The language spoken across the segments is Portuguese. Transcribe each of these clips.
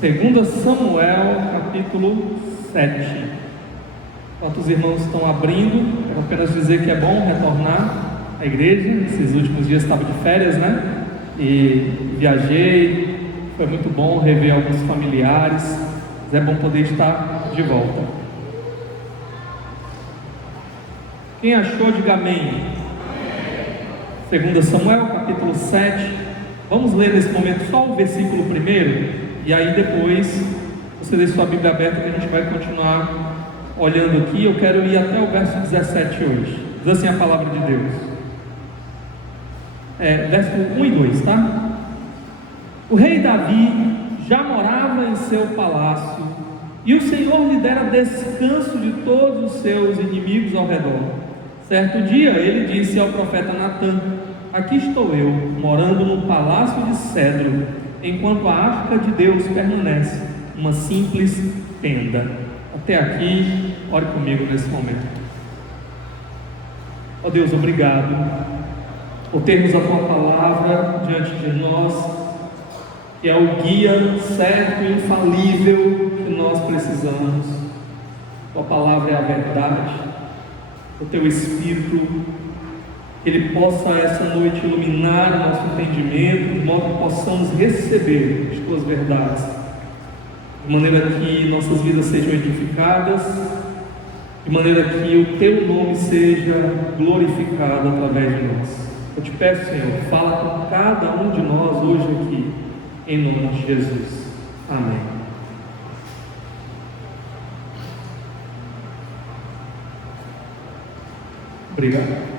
2 Samuel, capítulo 7. Enquanto os irmãos estão abrindo, quero apenas dizer que é bom retornar à igreja. Esses últimos dias estava de férias, né? E viajei, foi muito bom rever alguns familiares, mas é bom poder estar de volta. Quem achou, diga amém. 2 Samuel, capítulo 7. Vamos ler nesse momento só o versículo primeiro, e aí depois você deixa sua Bíblia aberta que a gente vai continuar olhando aqui. Eu quero ir até o verso 17 hoje. Diz assim a palavra de Deus. Verso 1 e 2, tá? O rei Davi já morava em seu palácio, e o Senhor lhe dera descanso de todos os seus inimigos ao redor. Certo dia ele disse ao profeta Natã: aqui estou eu, morando num palácio de cedro, enquanto a arca de Deus permanece, uma simples tenda. Até aqui, ore comigo nesse momento. Ó Deus, obrigado por termos a Tua palavra diante de nós, que é o guia certo e infalível que nós precisamos. Tua palavra é a verdade. O Teu Espírito, que Ele possa essa noite iluminar o nosso entendimento, de modo que possamos receber as Tuas verdades, de maneira que nossas vidas sejam edificadas, de maneira que o Teu nome seja glorificado através de nós. Eu te peço, Senhor, fala com cada um de nós hoje aqui, em nome de Jesus. Amém. Obrigado.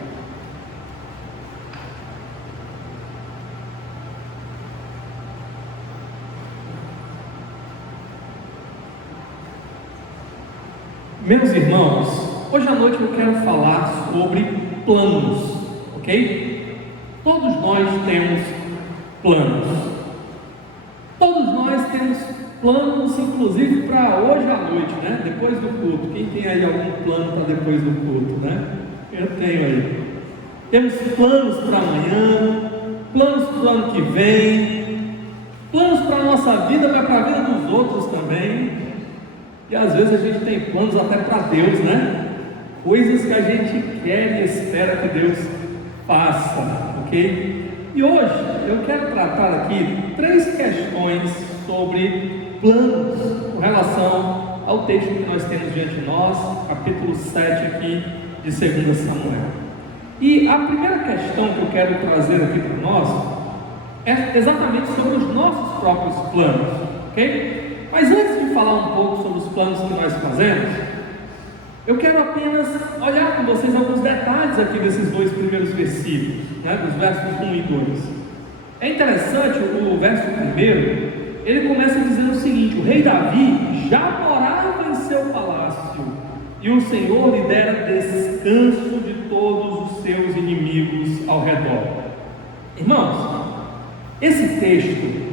Meus irmãos, hoje à noite eu quero falar sobre planos, ok? Todos nós temos planos. Todos nós temos planos, inclusive para hoje à noite, né? Depois do culto. Quem tem aí algum plano para depois do culto, né? Eu tenho aí. Temos planos para amanhã, planos para o ano que vem, planos para a nossa vida, mas para a vida dos outros também. E às vezes a gente tem planos até para Deus, né? Coisas que a gente quer e espera que Deus faça, ok? E hoje eu quero tratar aqui 3 questões sobre planos com relação ao texto que nós temos diante de nós, capítulo 7 aqui de 2 Samuel. E a primeira questão que eu quero trazer aqui para nós é exatamente sobre os nossos próprios planos, ok? Mas antes de falar um pouco sobre os planos que nós fazemos, eu quero apenas olhar com vocês alguns detalhes aqui desses 2 primeiros versículos, né, dos versos 1 e 2. É interessante, o verso primeiro, ele começa dizendo o seguinte: o rei Davi já morava em seu palácio, e o Senhor lhe dera descanso de todos os seus inimigos ao redor. Irmãos, esse texto,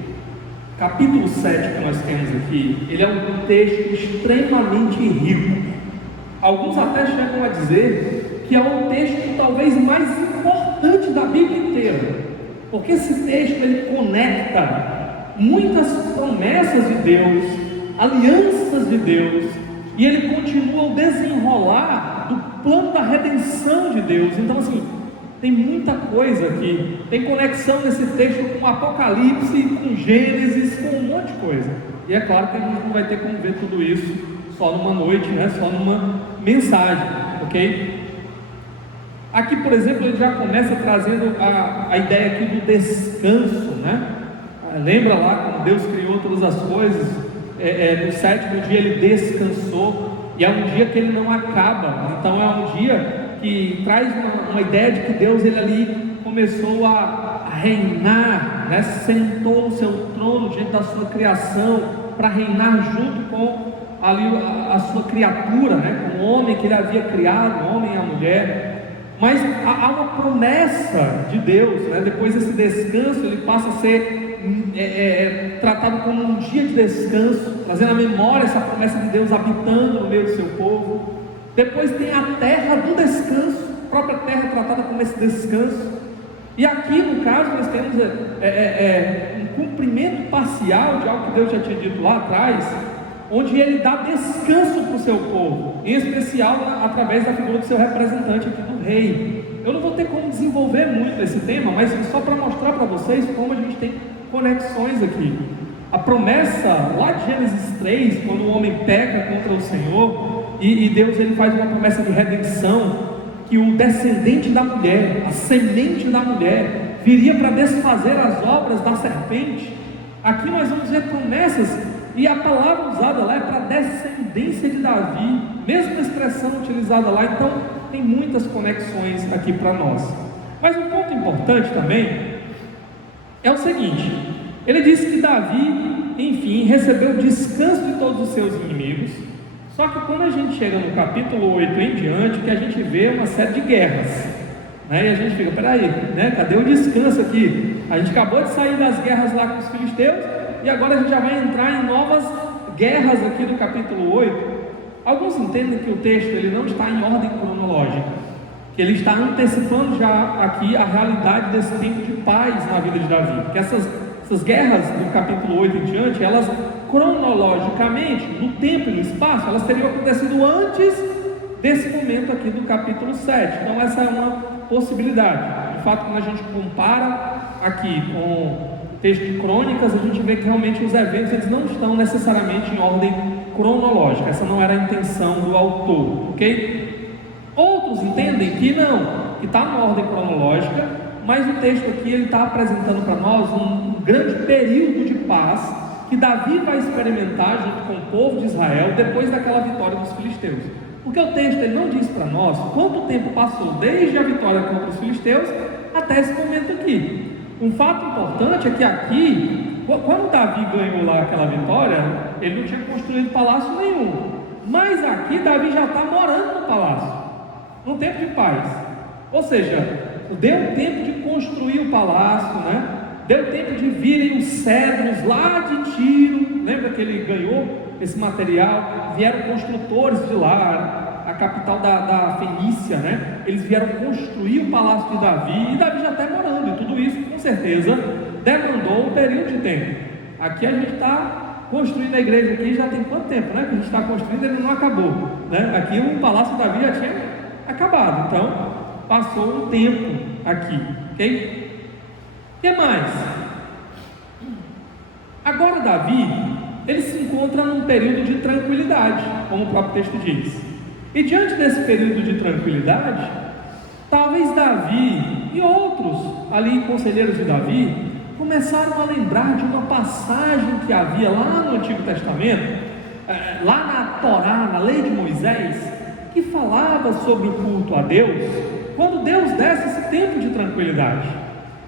capítulo 7 que nós temos aqui, ele é um texto extremamente rico. Alguns até chegam a dizer que é o texto talvez mais importante da Bíblia inteira, porque esse texto ele conecta muitas promessas de Deus, alianças de Deus, e ele continua o desenrolar do plano da redenção de Deus. Então assim, tem muita coisa aqui, tem conexão nesse texto com Apocalipse, com Gênesis, com um monte de coisa. E é claro que a gente não vai ter como ver tudo isso só numa noite, né? Só numa mensagem, ok? Aqui, por exemplo, ele já começa trazendo a ideia aqui do descanso, né? Lembra lá quando Deus criou todas as coisas, no 7º dia ele descansou, e é um dia que ele não acaba. Então é um dia que traz uma ideia de que Deus ele ali começou a reinar, né? Sentou no seu trono diante da sua criação para reinar junto com ali a sua criatura, né? Com o homem que ele havia criado, o homem e a mulher. Mas há uma promessa de Deus, né? Depois desse descanso ele passa a ser tratado como um dia de descanso, trazendo à memória essa promessa de Deus habitando no meio do seu povo. Depois tem a terra do descanso, a própria terra tratada como esse descanso. E aqui no caso nós temos um cumprimento parcial de algo que Deus já tinha dito lá atrás, onde ele dá descanso para o seu povo, em especial através da figura do seu representante aqui do rei. Eu não vou ter como desenvolver muito esse tema, mas só para mostrar para vocês como a gente tem conexões aqui. A promessa lá de Gênesis 3, quando o homem peca contra o Senhor, e Deus ele faz uma promessa de redenção, que o descendente da mulher, a semente da mulher, viria para desfazer as obras da serpente. Aqui nós vamos ver promessas, e a palavra usada lá é para descendência de Davi, mesma expressão utilizada lá. Então tem muitas conexões aqui para nós. Mas um ponto importante também é o seguinte: ele disse que Davi, enfim, recebeu descanso de todos os seus inimigos. Só que quando a gente chega no capítulo 8 em diante, que a gente vê uma série de guerras, né? E a gente fica, peraí, né? Cadê o descanso aqui? A gente acabou de sair das guerras lá com os filisteus, e agora a gente já vai entrar em novas guerras aqui do capítulo 8. Alguns entendem que o texto ele não está em ordem cronológica, que ele está antecipando já aqui a realidade desse tempo de paz na vida de Davi, porque essas guerras do capítulo 8 em diante, elas cronologicamente, no tempo e no espaço, elas teriam acontecido antes desse momento aqui do capítulo 7. Então essa é uma possibilidade. De fato, quando a gente compara aqui com o texto de Crônicas, a gente vê que realmente os eventos eles não estão necessariamente em ordem cronológica. Essa não era a intenção do autor, ok? Outros entendem que não, que está na ordem cronológica, mas o texto aqui ele está apresentando para nós um grande período de paz que Davi vai experimentar junto com o povo de Israel depois daquela vitória dos filisteus. Porque o texto ele não diz para nós quanto tempo passou desde a vitória contra os filisteus até esse momento aqui. Um fato importante é que aqui, quando Davi ganhou lá aquela vitória, ele não tinha construído palácio nenhum, mas aqui Davi já está morando no palácio, num tempo de paz. Ou seja, deu tempo de construir o palácio, né? Deu tempo de virem os cedros lá de Tiro. Lembra que ele ganhou esse material? Vieram construtores de lá, a capital da Fenícia, né? Eles vieram construir o palácio de Davi, e Davi já está morando. E tudo isso, com certeza, demandou um período de tempo. Aqui a gente está construindo a igreja aqui, já tem quanto tempo, né? Que a gente está construindo, ele não acabou, né? Aqui o palácio de Davi já tinha acabado, então passou um tempo aqui, ok? O que mais? Agora Davi, ele se encontra num período de tranquilidade, como o próprio texto diz. E diante desse período de tranquilidade, talvez Davi e outros ali conselheiros de Davi começaram a lembrar de uma passagem que havia lá no Antigo Testamento, lá na Torá, na lei de Moisés, que falava sobre o culto a Deus, quando Deus desse esse tempo de tranquilidade.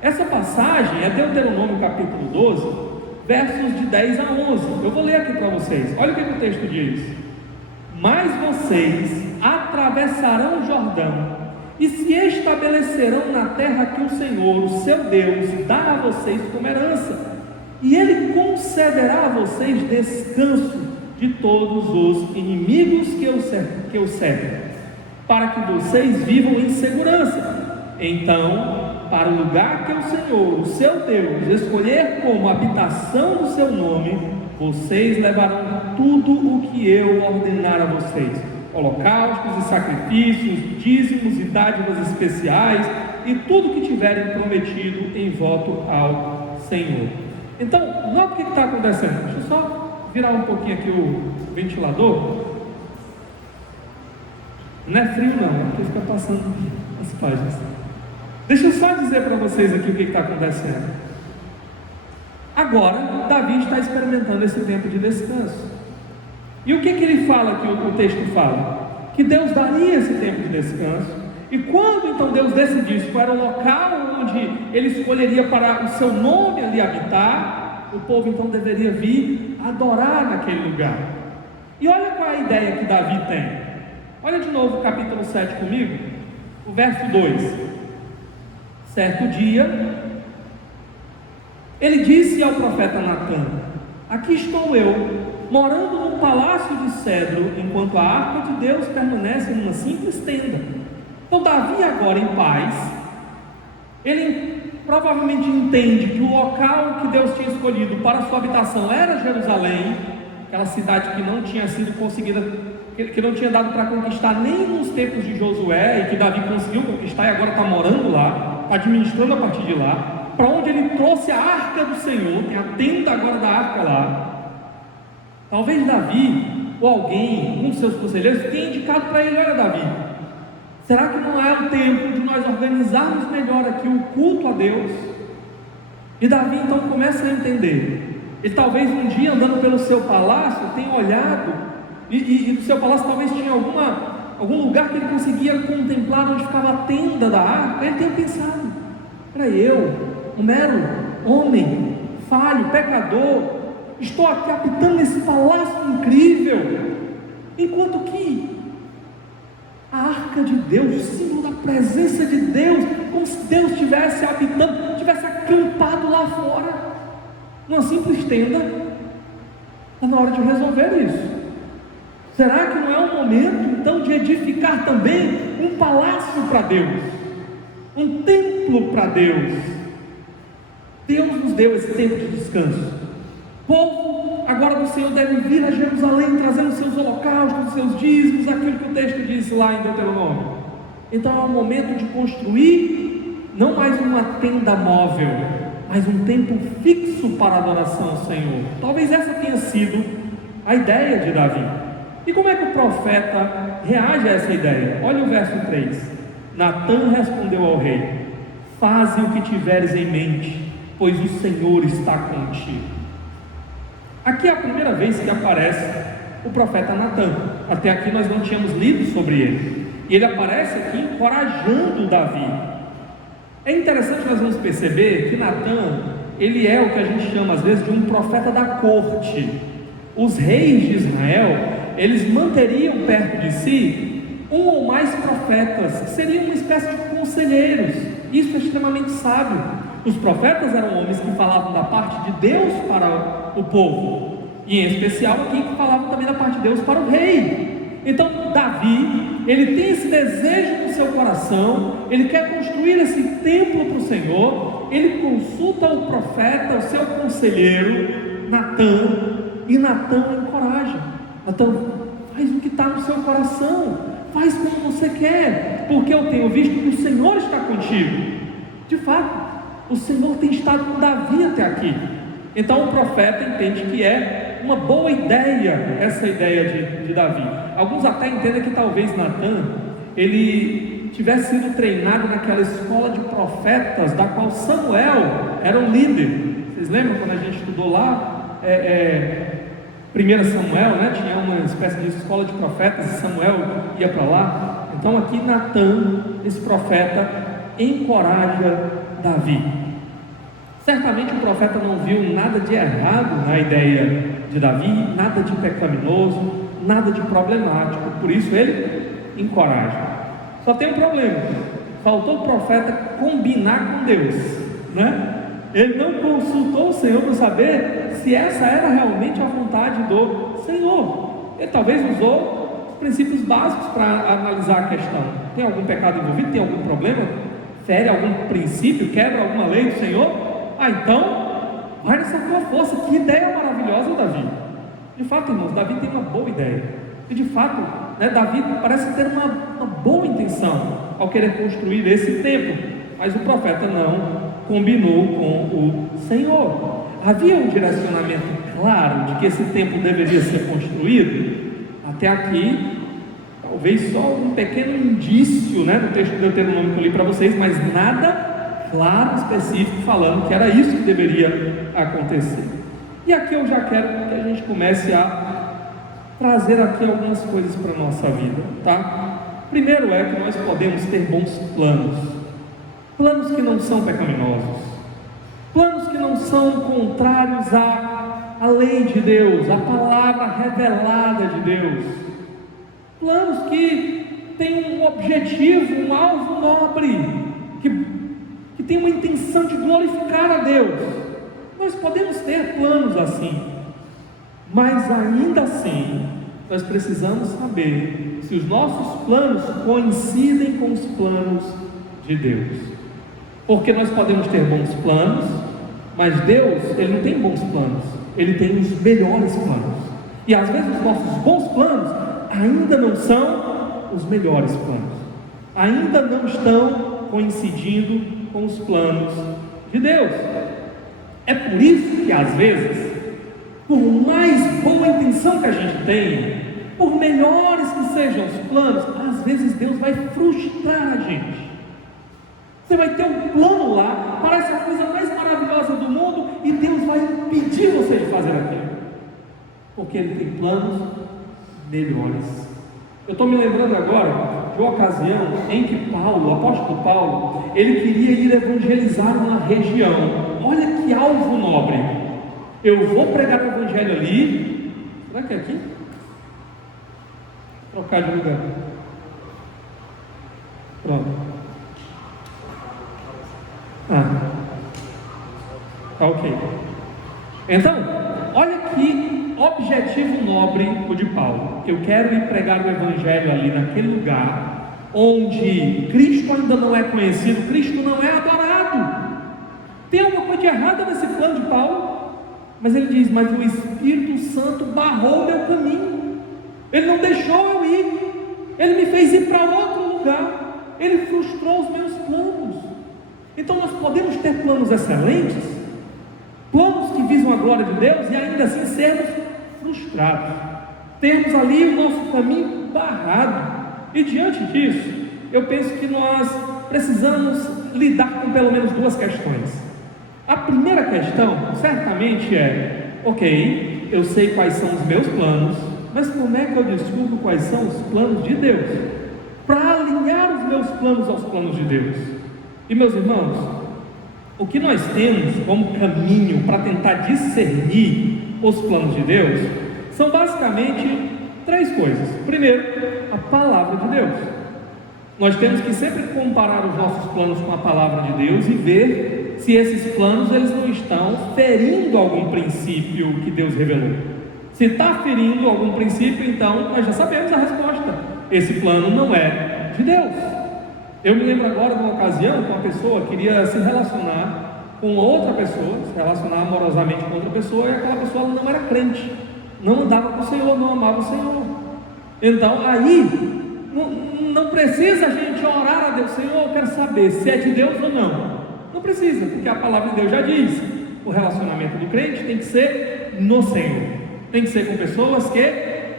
Essa passagem é Deuteronômio capítulo 12, versos de 10 a 11. Eu vou ler aqui para vocês. Olha o que o texto diz: mas vocês atravessarão o Jordão e se estabelecerão na terra que o Senhor, o seu Deus, dá a vocês como herança, e Ele concederá a vocês descanso de todos os inimigos que o cercam, para que vocês vivam em segurança. Então, para o lugar que o Senhor, o seu Deus, escolher como habitação do seu nome, vocês levarão tudo o que eu ordenar a vocês: holocaustos e sacrifícios, dízimos e dádivas especiais, e tudo que tiverem prometido em voto ao Senhor. Então, nota o que está acontecendo. Deixa eu só virar um pouquinho aqui o ventilador. Não é frio não, porque fica passando as páginas. Deixa eu só dizer para vocês aqui o que está acontecendo. Agora, Davi está experimentando esse tempo de descanso. E o que ele fala aqui, o texto fala? Que Deus daria esse tempo de descanso. E quando então Deus decidisse qual era o local onde Ele escolheria para o seu nome ali habitar, o povo então deveria vir adorar naquele lugar. E olha qual é a ideia que Davi tem. Olha de novo o capítulo 7 comigo, o verso 2. Certo dia, ele disse ao profeta Natã: aqui estou eu, morando num palácio de cedro, enquanto a arca de Deus permanece numa simples tenda. Então Davi agora em paz, ele provavelmente entende que o local que Deus tinha escolhido para sua habitação era Jerusalém, aquela cidade que não tinha sido conseguida, que não tinha dado para conquistar nem nos tempos de Josué, e que Davi conseguiu conquistar e agora está morando lá, está administrando a partir de lá, para onde ele trouxe a arca do Senhor, tem a tenda agora da arca lá. Talvez Davi, ou alguém, um dos seus conselheiros, tenha indicado para ele: olha, Davi, será que não é o tempo de nós organizarmos melhor aqui o culto a Deus? E Davi então começa a entender. Ele talvez um dia, andando pelo seu palácio, tenha olhado, e do seu palácio talvez tinha algum lugar que ele conseguia contemplar onde ficava a tenda da arca. Ele tenha pensado: peraí, eu, um mero homem, falho, pecador, estou aqui habitando nesse palácio incrível, enquanto que a arca de Deus, o símbolo da presença de Deus, como se Deus estivesse habitando, tivesse acampado lá fora, numa simples tenda. Está na hora de resolver isso. Será que não é o momento então de edificar também um palácio para Deus, um templo para Deus? Deus nos deu esse tempo de descanso. O povo agora do Senhor deve vir a Jerusalém trazendo seus holocaustos, seus dízimos, aquilo que o texto diz lá em Deuteronômio. Então é o momento de construir não mais uma tenda móvel, mas um templo fixo para a adoração ao Senhor. Talvez essa tenha sido a ideia de Davi. E como é que o profeta reage a essa ideia? Olha o verso 3. Natã respondeu ao rei: faze o que tiveres em mente, pois o Senhor está contigo. Aqui é a primeira vez que aparece o profeta Natã. Até aqui nós não tínhamos lido sobre ele. E ele aparece aqui encorajando Davi. É interessante, nós vamos perceber que Natã, ele é o que a gente chama às vezes de um profeta da corte. Os reis de Israel, eles manteriam perto de si um ou mais profetas, que seriam uma espécie de conselheiros. Isso é extremamente sábio. Os profetas eram homens que falavam da parte de Deus para o povo, e em especial aqui que falavam também da parte de Deus para o rei. Então Davi, ele tem esse desejo no seu coração, ele quer construir esse templo para o Senhor. Ele consulta o profeta, o seu conselheiro Natã, e Natã o encoraja. Natã, faz o que está no seu coração, faz como você quer, porque eu tenho visto que o Senhor está contigo. De fato, o Senhor tem estado com Davi até aqui. Então o profeta entende que é uma boa ideia essa ideia de Davi. Alguns até entendem que talvez Natã, ele tivesse sido treinado naquela escola de profetas da qual Samuel era o líder. Vocês lembram quando a gente estudou lá 1 Samuel, né? Tinha uma espécie de escola de profetas e Samuel ia para lá. Então aqui Natã, esse profeta, encoraja Davi. Certamente o profeta não viu nada de errado na ideia de Davi, nada de pecaminoso, nada de problemático, por isso ele encoraja. Só tem um problema: faltou o profeta combinar com Deus, né? Ele não consultou o Senhor para saber se essa era realmente a vontade do Senhor. Ele talvez usou os princípios básicos para analisar a questão. Tem algum pecado envolvido? Tem algum problema? Fere algum princípio? Quebra alguma lei do Senhor? Então, vai nessa tua força. Que ideia maravilhosa, Davi. De fato, irmãos, Davi tem uma boa ideia. E de fato, né, Davi parece ter uma boa intenção ao querer construir esse templo. Mas o profeta não combinou com o Senhor. Havia um direcionamento claro de que esse templo deveria ser construído. Até aqui, talvez só um pequeno indício, né, no texto do Deuteronômio que eu li para vocês, mas nada claro, específico, falando que era isso que deveria acontecer. E aqui eu já quero que a gente comece a trazer aqui algumas coisas para a nossa vida, tá? Primeiro é que nós podemos ter bons planos, planos que não são pecaminosos, planos que não são contrários à lei de Deus, à palavra revelada de Deus, planos que têm um objetivo, um alvo nobre, que tem uma intenção de glorificar a Deus. Nós podemos ter planos assim, mas ainda assim nós precisamos saber se os nossos planos coincidem com os planos de Deus. Porque nós podemos ter bons planos, mas Deus, Ele não tem bons planos, Ele tem os melhores planos. E às vezes os nossos bons planos ainda não são os melhores planos, ainda não estão coincidindo com os planos de Deus. É por isso que às vezes, por mais boa intenção que a gente tenha, por melhores que sejam os planos, às vezes Deus vai frustrar a gente. Você vai ter um plano lá, parece a coisa mais maravilhosa do mundo, e Deus vai impedir você de fazer aquilo, porque Ele tem planos melhores. Eu estou me lembrando agora de uma ocasião em que Paulo, o apóstolo Paulo, ele queria ir evangelizar uma região. Olha que alvo nobre. Eu vou pregar o evangelho ali. Será que é aqui? Trocar de lugar. Pronto. Tá ok. Então, olha que objetivo nobre o de Paulo. Eu quero ir pregar o evangelho ali naquele lugar onde Cristo ainda não é conhecido, Cristo não é adorado. Tem alguma coisa de errada nesse plano de Paulo? Mas ele diz: mas o Espírito Santo barrou meu caminho, Ele não deixou eu ir, Ele me fez ir para outro lugar, Ele frustrou os meus planos. Então nós podemos ter planos excelentes, planos que visam a glória de Deus, e ainda assim sermos frustrados, termos ali o nosso caminho barrado. E diante disso, eu penso que nós precisamos lidar com pelo menos duas questões. A primeira questão, certamente ok, eu sei quais são os meus planos, mas como é que eu descubro quais são os planos de Deus? Para alinhar os meus planos aos planos de Deus. E meus irmãos, o que nós temos como caminho para tentar discernir os planos de Deus são basicamente três coisas. Primeiro, a palavra de Deus. Nós temos que sempre comparar os nossos planos com a palavra de Deus e ver se esses planos eles não estão ferindo algum princípio que Deus revelou. Se está ferindo algum princípio, então nós já sabemos a resposta: esse plano não é de Deus. Eu me lembro agora de uma ocasião que uma pessoa queria se relacionar com outra pessoa, se relacionar amorosamente com outra pessoa, e aquela pessoa não era crente, não andava com o Senhor, não amava o Senhor. Então aí não precisa a gente orar a Deus: Senhor, eu quero saber se é de Deus ou não. Não precisa, porque a palavra de Deus já diz: o relacionamento do crente tem que ser no Senhor, tem que ser com pessoas que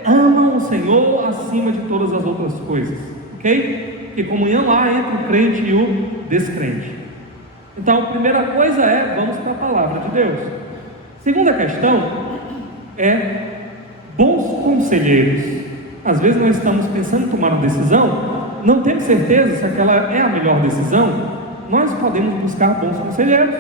amam o Senhor acima de todas as outras coisas, ok? Que comunhão há entre o crente e o descrente. Então a primeira coisa vamos para a palavra de Deus. Segunda questão bons conselheiros. Às vezes nós estamos pensando em tomar uma decisão, não temos certeza se aquela é a melhor decisão. Nós podemos buscar bons conselheiros,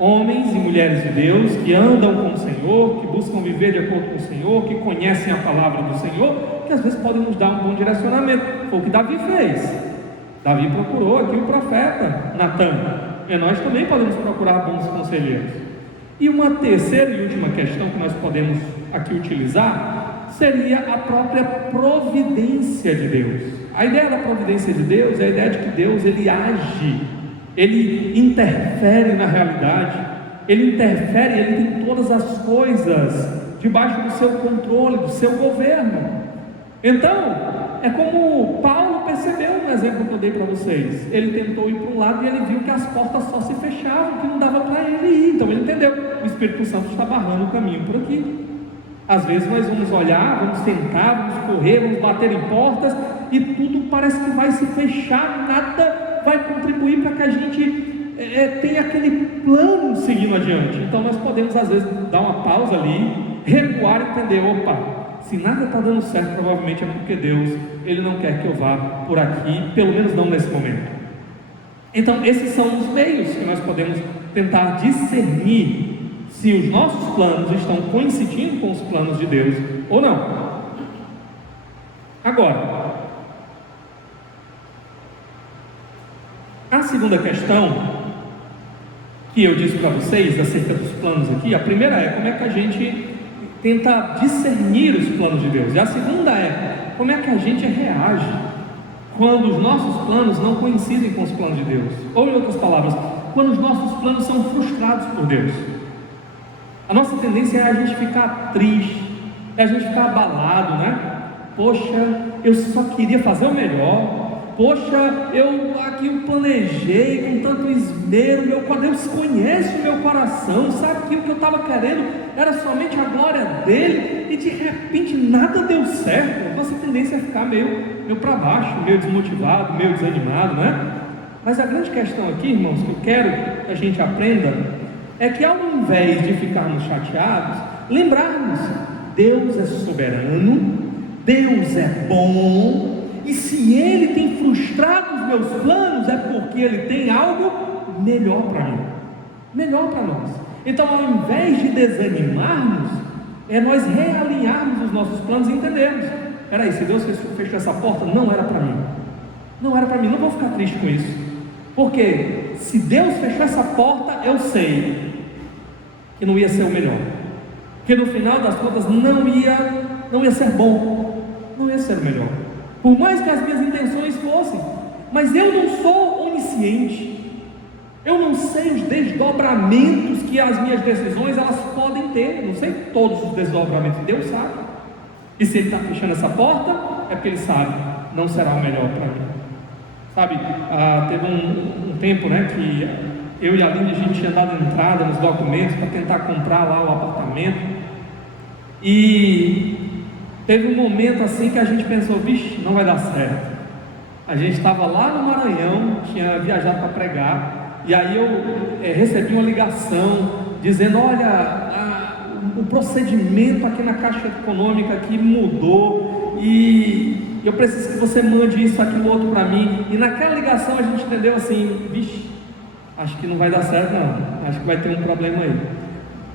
homens e mulheres de Deus que andam com o Senhor, que buscam viver de acordo com o Senhor, que conhecem a palavra do Senhor, que às vezes podem nos dar um bom direcionamento. Foi o que Davi fez. Davi procurou aqui o profeta Natã, e nós também podemos procurar bons conselheiros. E uma terceira e última questão que nós podemos aqui utilizar seria a própria providência de Deus. A ideia da providência de Deus é a ideia de que Deus ele age, ele interfere na realidade, ele interfere, ele tem todas as coisas debaixo do seu controle, do seu governo. Então, é como Paulo percebeu no exemplo que eu dei para vocês. Ele tentou ir para um lado e ele viu que as portas só se fechavam, que não dava para ele ir. Então ele entendeu: o Espírito Santo está barrando o caminho por aqui. Às vezes nós vamos olhar, vamos sentar, vamos correr, vamos bater em portas, e tudo parece que vai se fechar, nada vai contribuir para que a gente tenha aquele plano seguindo adiante. Então nós podemos às vezes dar uma pausa ali, recuar e entender: opa, se nada está dando certo, provavelmente é porque Deus ele não quer que eu vá por aqui, pelo menos não nesse momento. Então esses são os meios que nós podemos tentar discernir se os nossos planos estão coincidindo com os planos de Deus ou não. Agora, a segunda questão que eu disse para vocês acerca dos planos aqui, a primeira como é que a gente tenta discernir os planos de Deus, e a segunda como é que a gente reage quando os nossos planos não coincidem com os planos de Deus. Ou, em outras palavras, quando os nossos planos são frustrados por Deus. A nossa tendência é a gente ficar triste, é a gente ficar abalado, né? Poxa, eu só queria fazer o melhor. Poxa, eu planejei com tanto esmero, Deus conhece o meu coração, sabe que o que eu estava querendo era somente a glória dele, e de repente nada deu certo. Nossa tendência é ficar meio para baixo, meio desmotivado, meio desanimado, né? Mas a grande questão aqui, irmãos, que eu quero que a gente aprenda, é que ao invés de ficarmos chateados, lembrarmos: Deus é soberano, Deus é bom, e se Ele tem frustrado os meus planos, é porque Ele tem algo melhor para mim, melhor para nós. Então, ao invés de desanimarmos, é nós realinharmos os nossos planos e entendermos: peraí, se Deus fechou essa porta, não era para mim, não era para mim, não vou ficar triste com isso, porque se Deus fechou essa porta, eu sei que não ia ser o melhor, que no final das contas não ia ser bom, não ia ser o melhor, por mais que as minhas intenções fossem. Mas eu não sou onisciente, eu não sei os desdobramentos que as minhas decisões elas podem ter, não sei todos os desdobramentos, Deus sabe, e se Ele está fechando essa porta, é porque Ele sabe, não será o melhor para mim. Sabe, teve um tempo, né, que eu e a Linda, a gente tinha dado entrada nos documentos para tentar comprar lá o apartamento, e teve um momento assim que a gente pensou: vixe, não vai dar certo. A gente estava lá no Maranhão, tinha viajado para pregar, e aí eu recebi uma ligação dizendo: olha, o procedimento aqui na Caixa Econômica aqui mudou, e eu preciso que você mande isso, aquilo, outro para mim. E naquela ligação a gente entendeu assim: vixe, acho que não vai dar certo não, acho que vai ter um problema aí.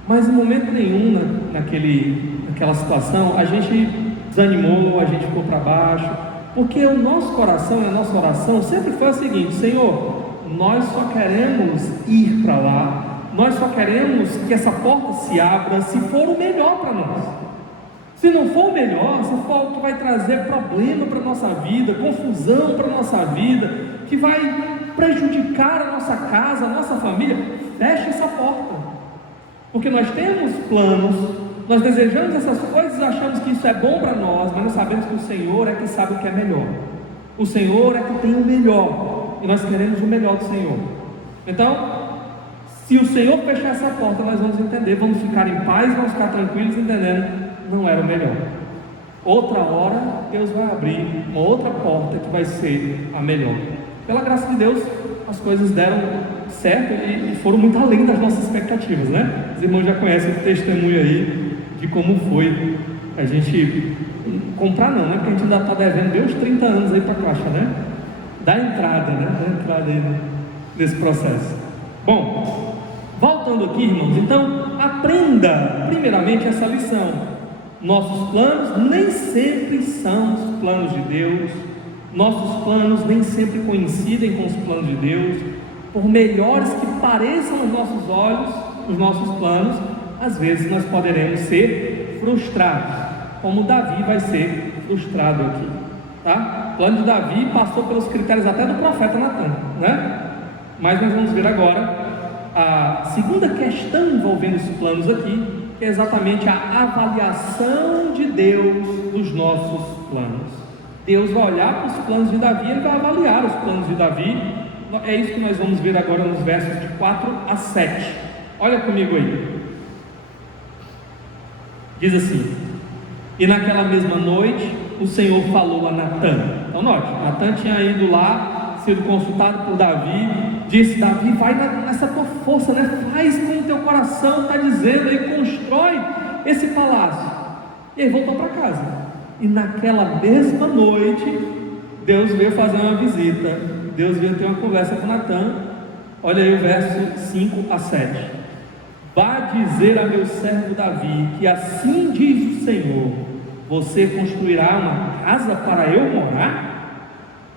Mas em momento nenhum naquela situação a gente desanimou, a gente ficou para baixo, porque o nosso coração e a nossa oração sempre foi a seguinte: Senhor, nós só queremos ir para lá, nós só queremos que essa porta se abra se for o melhor para nós. Se não for o melhor, se for o que vai trazer problema para a nossa vida, confusão para a nossa vida, que vai prejudicar a nossa casa, a nossa família, feche essa porta, porque nós temos planos, nós desejamos essas coisas, achamos que isso é bom para nós, mas nós sabemos que o Senhor é que sabe o que é melhor, o Senhor é que tem o melhor, e nós queremos o melhor do Senhor. Então, se o Senhor fechar essa porta, nós vamos entender, vamos ficar em paz, vamos ficar tranquilos, entendendo, não era o melhor. Outra hora, Deus vai abrir uma outra porta que vai ser a melhor. Pela graça de Deus, as coisas deram certo e foram muito além das nossas expectativas, né? Os irmãos já conhecem o testemunho aí de como foi a gente comprar, não, né? Porque a gente ainda está devendo bem uns 30 anos aí para a Caixa, né? Da entrada, né? Da entrada aí nesse processo. Bom, voltando aqui, irmãos, então aprenda primeiramente essa lição: nossos planos nem sempre são os planos de Deus, nossos planos nem sempre coincidem com os planos de Deus. Por melhores que pareçam aos nossos olhos os nossos planos, às vezes nós poderemos ser frustrados, como Davi vai ser frustrado aqui, tá? O plano de Davi passou pelos critérios até do profeta Natan, né? Mas nós vamos ver agora a segunda questão envolvendo os planos aqui, que é exatamente a avaliação de Deus dos nossos planos. Deus vai olhar para os planos de Davi, Ele vai avaliar os planos de Davi. É isso que nós vamos ver agora nos versos de 4 a 7. Olha comigo aí. Diz assim: e naquela mesma noite o Senhor falou a Natan. Então note, Natan tinha ido lá, sido consultado por Davi, disse: Davi, vai nessa tua força, né? Faz como o teu coração está dizendo aí, constrói esse palácio. E aí voltou para casa. E naquela mesma noite Deus veio fazer uma visita, Deus veio ter uma conversa com Natan. Olha aí o verso 5 a 7. Vá dizer a meu servo Davi que assim diz o Senhor: você construirá uma casa para eu morar?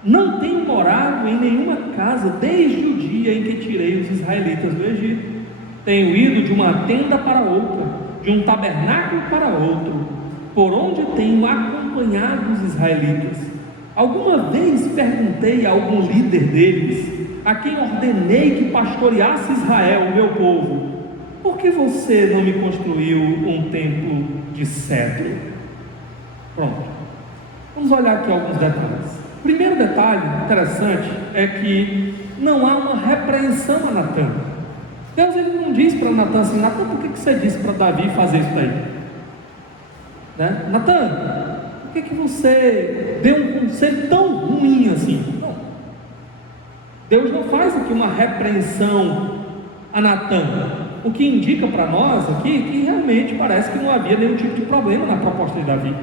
Não tenho morado em nenhuma casa desde o dia em que tirei os israelitas do Egito. Tenho ido de uma tenda para outra, de um tabernáculo para outro, por onde tenho acompanhado os israelitas. Alguma vez perguntei a algum líder deles, a quem ordenei que pastoreasse Israel, o meu povo: por que você não me construiu um templo de cedro? Pronto, vamos olhar aqui alguns detalhes. O primeiro detalhe interessante é que não há uma repreensão a Natã. Deus ele não diz para Natã assim: Natã, por que você disse para Davi fazer isso daí? Né? Natã, por que você deu um conselho tão ruim assim? Não. Deus não faz aqui uma repreensão a Natã, o que indica para nós aqui que realmente parece que não havia nenhum tipo de problema na proposta de Davi.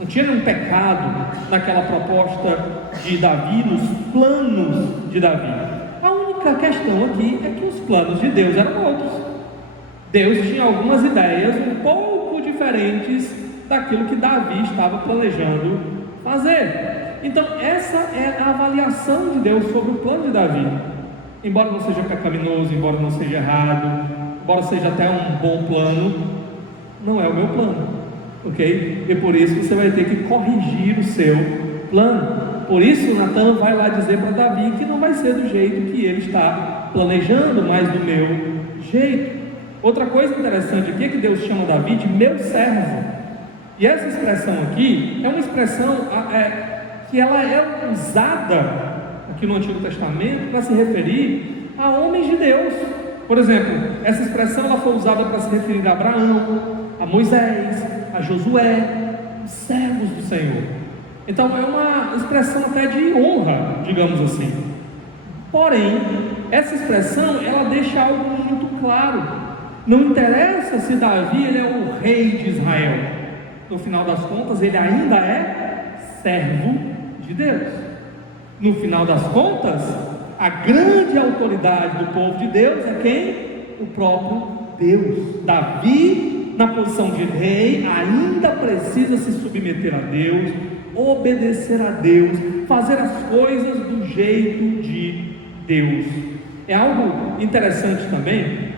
Não tinha nenhum pecado naquela proposta de Davi, nos planos de Davi. A única questão aqui é que os planos de Deus eram outros. Deus tinha algumas ideias um pouco diferentes daquilo que Davi estava planejando fazer. Então essa é a avaliação de Deus sobre o plano de Davi. Embora não seja pecaminoso, embora não seja errado, embora seja até um bom plano, não é o meu plano, ok? E por isso você vai ter que corrigir o seu plano. Por isso Natã vai lá dizer para Davi que não vai ser do jeito que ele está planejando, mas do meu jeito. Outra coisa interessante aqui é que Deus chama Davi de meu servo. E essa expressão aqui é uma expressão que ela é usada aqui no Antigo Testamento para se referir a homens de Deus. Por exemplo, essa expressão ela foi usada para se referir a Abraão, a Moisés, a Josué, os servos do Senhor. Então é uma expressão até de honra, digamos assim. Porém, essa expressão ela deixa algo muito claro. Não interessa se Davi ele é o rei de Israel. No final das contas, ele ainda é servo de Deus. No final das contas, a grande autoridade do povo de Deus é quem? O próprio Deus. Davi, na posição de rei, ainda precisa se submeter a Deus, obedecer a Deus, fazer as coisas do jeito de Deus. É algo interessante também,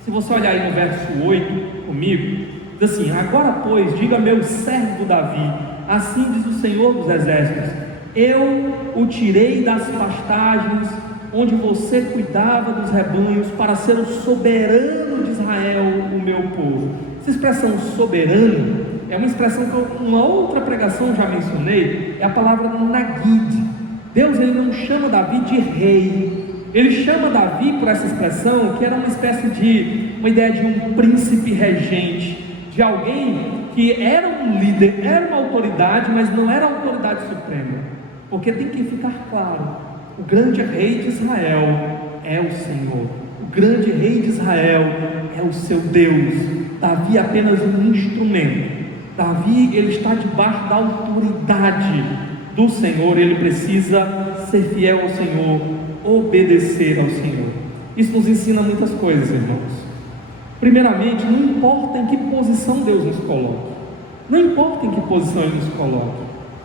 se você olhar aí no verso 8 comigo, diz assim: agora pois, diga meu servo Davi, assim diz o Senhor dos Exércitos: eu o tirei das pastagens onde você cuidava dos rebanhos para ser o soberano de Israel, o meu povo. Essa expressão soberano é uma expressão que uma outra pregação já mencionei, é a palavra Nagid. Deus ele não chama Davi de rei, ele chama Davi por essa expressão que era uma espécie de, uma ideia de um príncipe regente, de alguém que era um líder, era uma autoridade, mas não era a autoridade suprema, porque tem que ficar claro, o grande rei de Israel é o Senhor, o grande rei de Israel é o seu Deus. Davi é apenas um instrumento. Davi ele está debaixo da autoridade do Senhor, ele precisa ser fiel ao Senhor, obedecer ao Senhor. Isso nos ensina muitas coisas, irmãos. Primeiramente, não importa em que posição Deus nos coloque, não importa em que posição Ele nos coloque,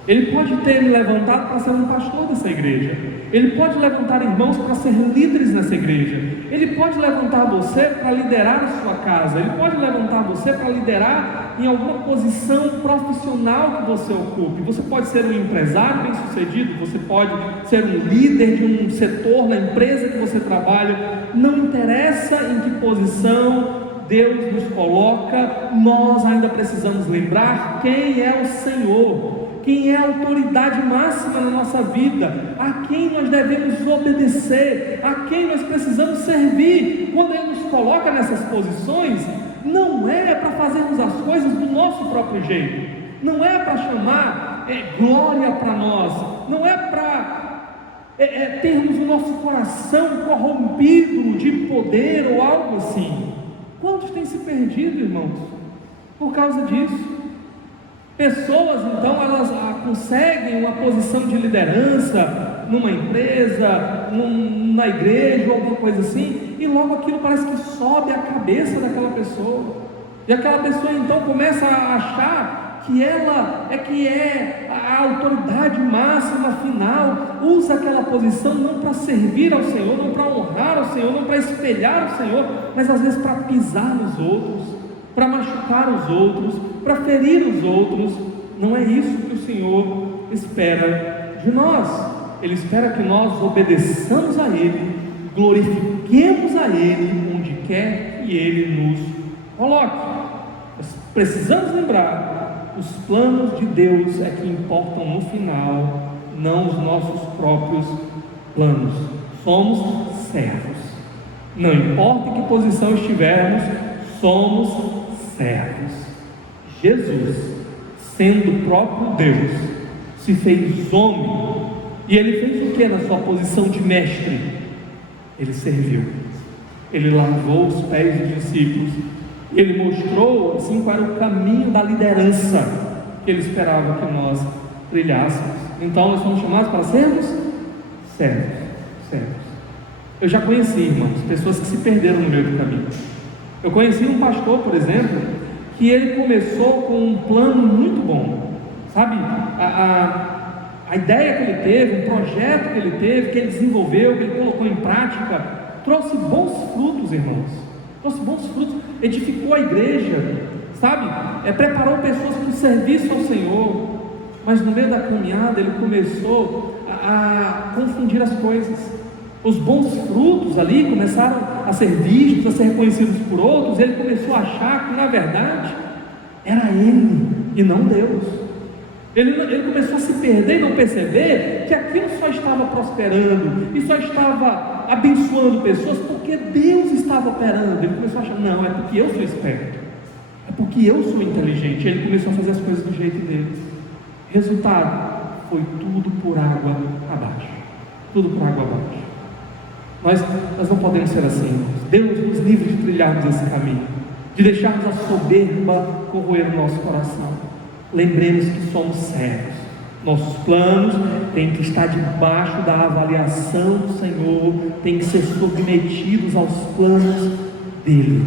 Ele pode ter me levantado para ser um pastor dessa igreja, Ele pode levantar irmãos para ser líderes nessa igreja, Ele pode levantar você para liderar a sua casa, Ele pode levantar você para liderar em alguma posição profissional que você ocupe. Você pode ser um empresário bem sucedido, você pode ser um líder de um setor na empresa que você trabalha. Não interessa em que posição Deus nos coloca, nós ainda precisamos lembrar quem é o Senhor, quem é a autoridade máxima na nossa vida, a quem nós devemos obedecer, a quem nós precisamos servir. Quando Ele nos coloca nessas posições, não é para fazermos as coisas do nosso próprio jeito, não é para chamar glória para nós, não é para termos o nosso coração corrompido de poder ou algo assim. Quantos têm se perdido, irmãos, por causa disso? Pessoas então elas conseguem uma posição de liderança numa empresa, na igreja ou alguma coisa assim, e logo aquilo parece que sobe a cabeça daquela pessoa, e aquela pessoa então começa a achar que ela é a autoridade máxima final, usa aquela posição não para servir ao Senhor, não para honrar ao Senhor, não para espelhar o Senhor, mas às vezes para pisar nos outros, para machucar os outros, para ferir os outros. Não é isso que o Senhor espera de nós. Ele espera que nós obedeçamos a Ele, glorifiquemos a Ele onde quer que Ele nos coloque. Nós precisamos lembrar: os planos de Deus é que importam no final, não os nossos próprios planos. Somos servos. Não importa em que posição estivermos, somos servos. Jesus, sendo o próprio Deus, se fez homem. E Ele fez o que na sua posição de mestre? Ele serviu. Ele lavou os pés dos discípulos. Ele mostrou assim qual era o caminho da liderança que Ele esperava que nós trilhássemos. Então nós somos chamados para sermos servos. Eu já conheci, irmãos, pessoas que se perderam no meio do caminho. Eu conheci um pastor, por exemplo, que ele começou com um plano muito bom, sabe? A ideia que ele teve, um projeto que ele teve, que ele desenvolveu, que ele colocou em prática, trouxe bons frutos, irmãos. Trouxe bons frutos, edificou a igreja, sabe? Preparou pessoas para o serviço ao Senhor. Mas no meio da caminhada ele começou a confundir as coisas. Os bons frutos ali começaram a ser vistos, a ser reconhecidos por outros. Ele começou a achar que na verdade era ele e não Deus. Ele começou a se perder e não perceber que aquilo só estava prosperando e só estava abençoando pessoas porque Deus estava operando. Ele começou a achar: não, é porque eu sou esperto, é porque eu sou inteligente. Ele começou a fazer as coisas do jeito dele. Resultado, foi tudo por água abaixo. Tudo por água abaixo. Nós não podemos ser assim, irmãos. Deus nos livre de trilharmos esse caminho, de deixarmos a soberba corroer o nosso coração. Lembremos que somos servos. Nossos planos têm que estar debaixo da avaliação do Senhor, têm que ser submetidos aos planos dEle.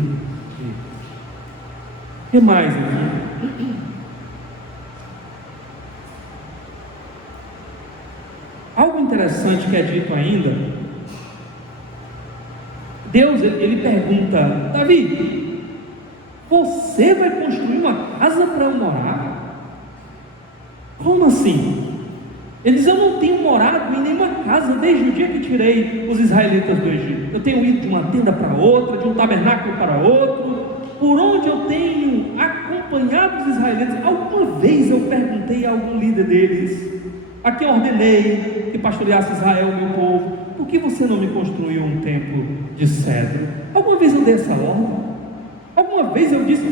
O que mais aqui? Algo interessante que é dito ainda. Deus, ele pergunta: Davi, você vai construir uma casa para eu morar? Como assim? Ele diz: eu não tenho morado em nenhuma casa desde o dia que tirei os israelitas do Egito. Eu tenho ido de uma tenda para outra, de um tabernáculo para outro. Por onde eu tenho acompanhado os israelitas, alguma vez eu perguntei a algum líder deles, a quem ordenei que pastoreasse Israel, meu povo: por que você não me construiu um templo de cedro? Alguma vez eu dei essa ordem? Alguma vez eu disse: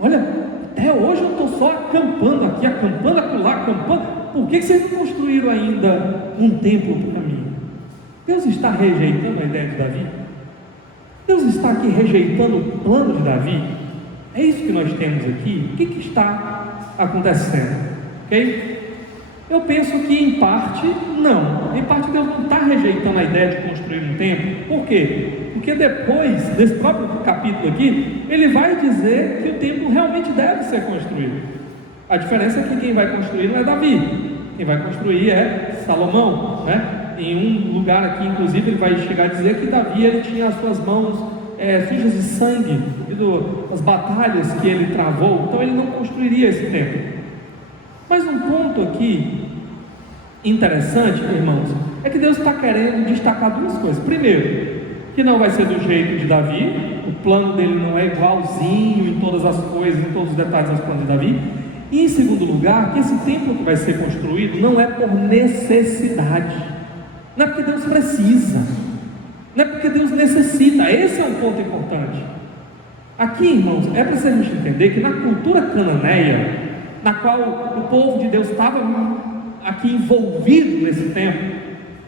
olha, até hoje eu estou só acampando aqui, acampando acolá, acampando. Por que vocês não construíram ainda um templo para mim? Deus está rejeitando a ideia de Davi? Deus está aqui rejeitando o plano de Davi? É isso que nós temos aqui? O que está acontecendo? Ok? Eu penso que em parte não. Em parte Deus não está rejeitando a ideia de construir um templo. Por quê? Porque depois desse próprio capítulo aqui, ele vai dizer que o templo realmente deve ser construído. A diferença é que quem vai construir não é Davi, quem vai construir é Salomão, né? Em um lugar aqui, inclusive, ele vai chegar a dizer que Davi ele tinha as suas mãos sujas de sangue das batalhas que ele travou. Então ele não construiria esse templo. Mas um ponto aqui interessante, irmãos, é que Deus está querendo destacar duas coisas. Primeiro, que não vai ser do jeito de Davi, o plano dele não é igualzinho em todas as coisas, em todos os detalhes aos planos de Davi. E em segundo lugar, que esse templo que vai ser construído não é por necessidade, não é porque Deus precisa, não é porque Deus necessita. Esse é um ponto importante. Aqui, irmãos, é preciso a gente entender que na cultura cananeia, na qual o povo de Deus estava aqui envolvido nesse tempo,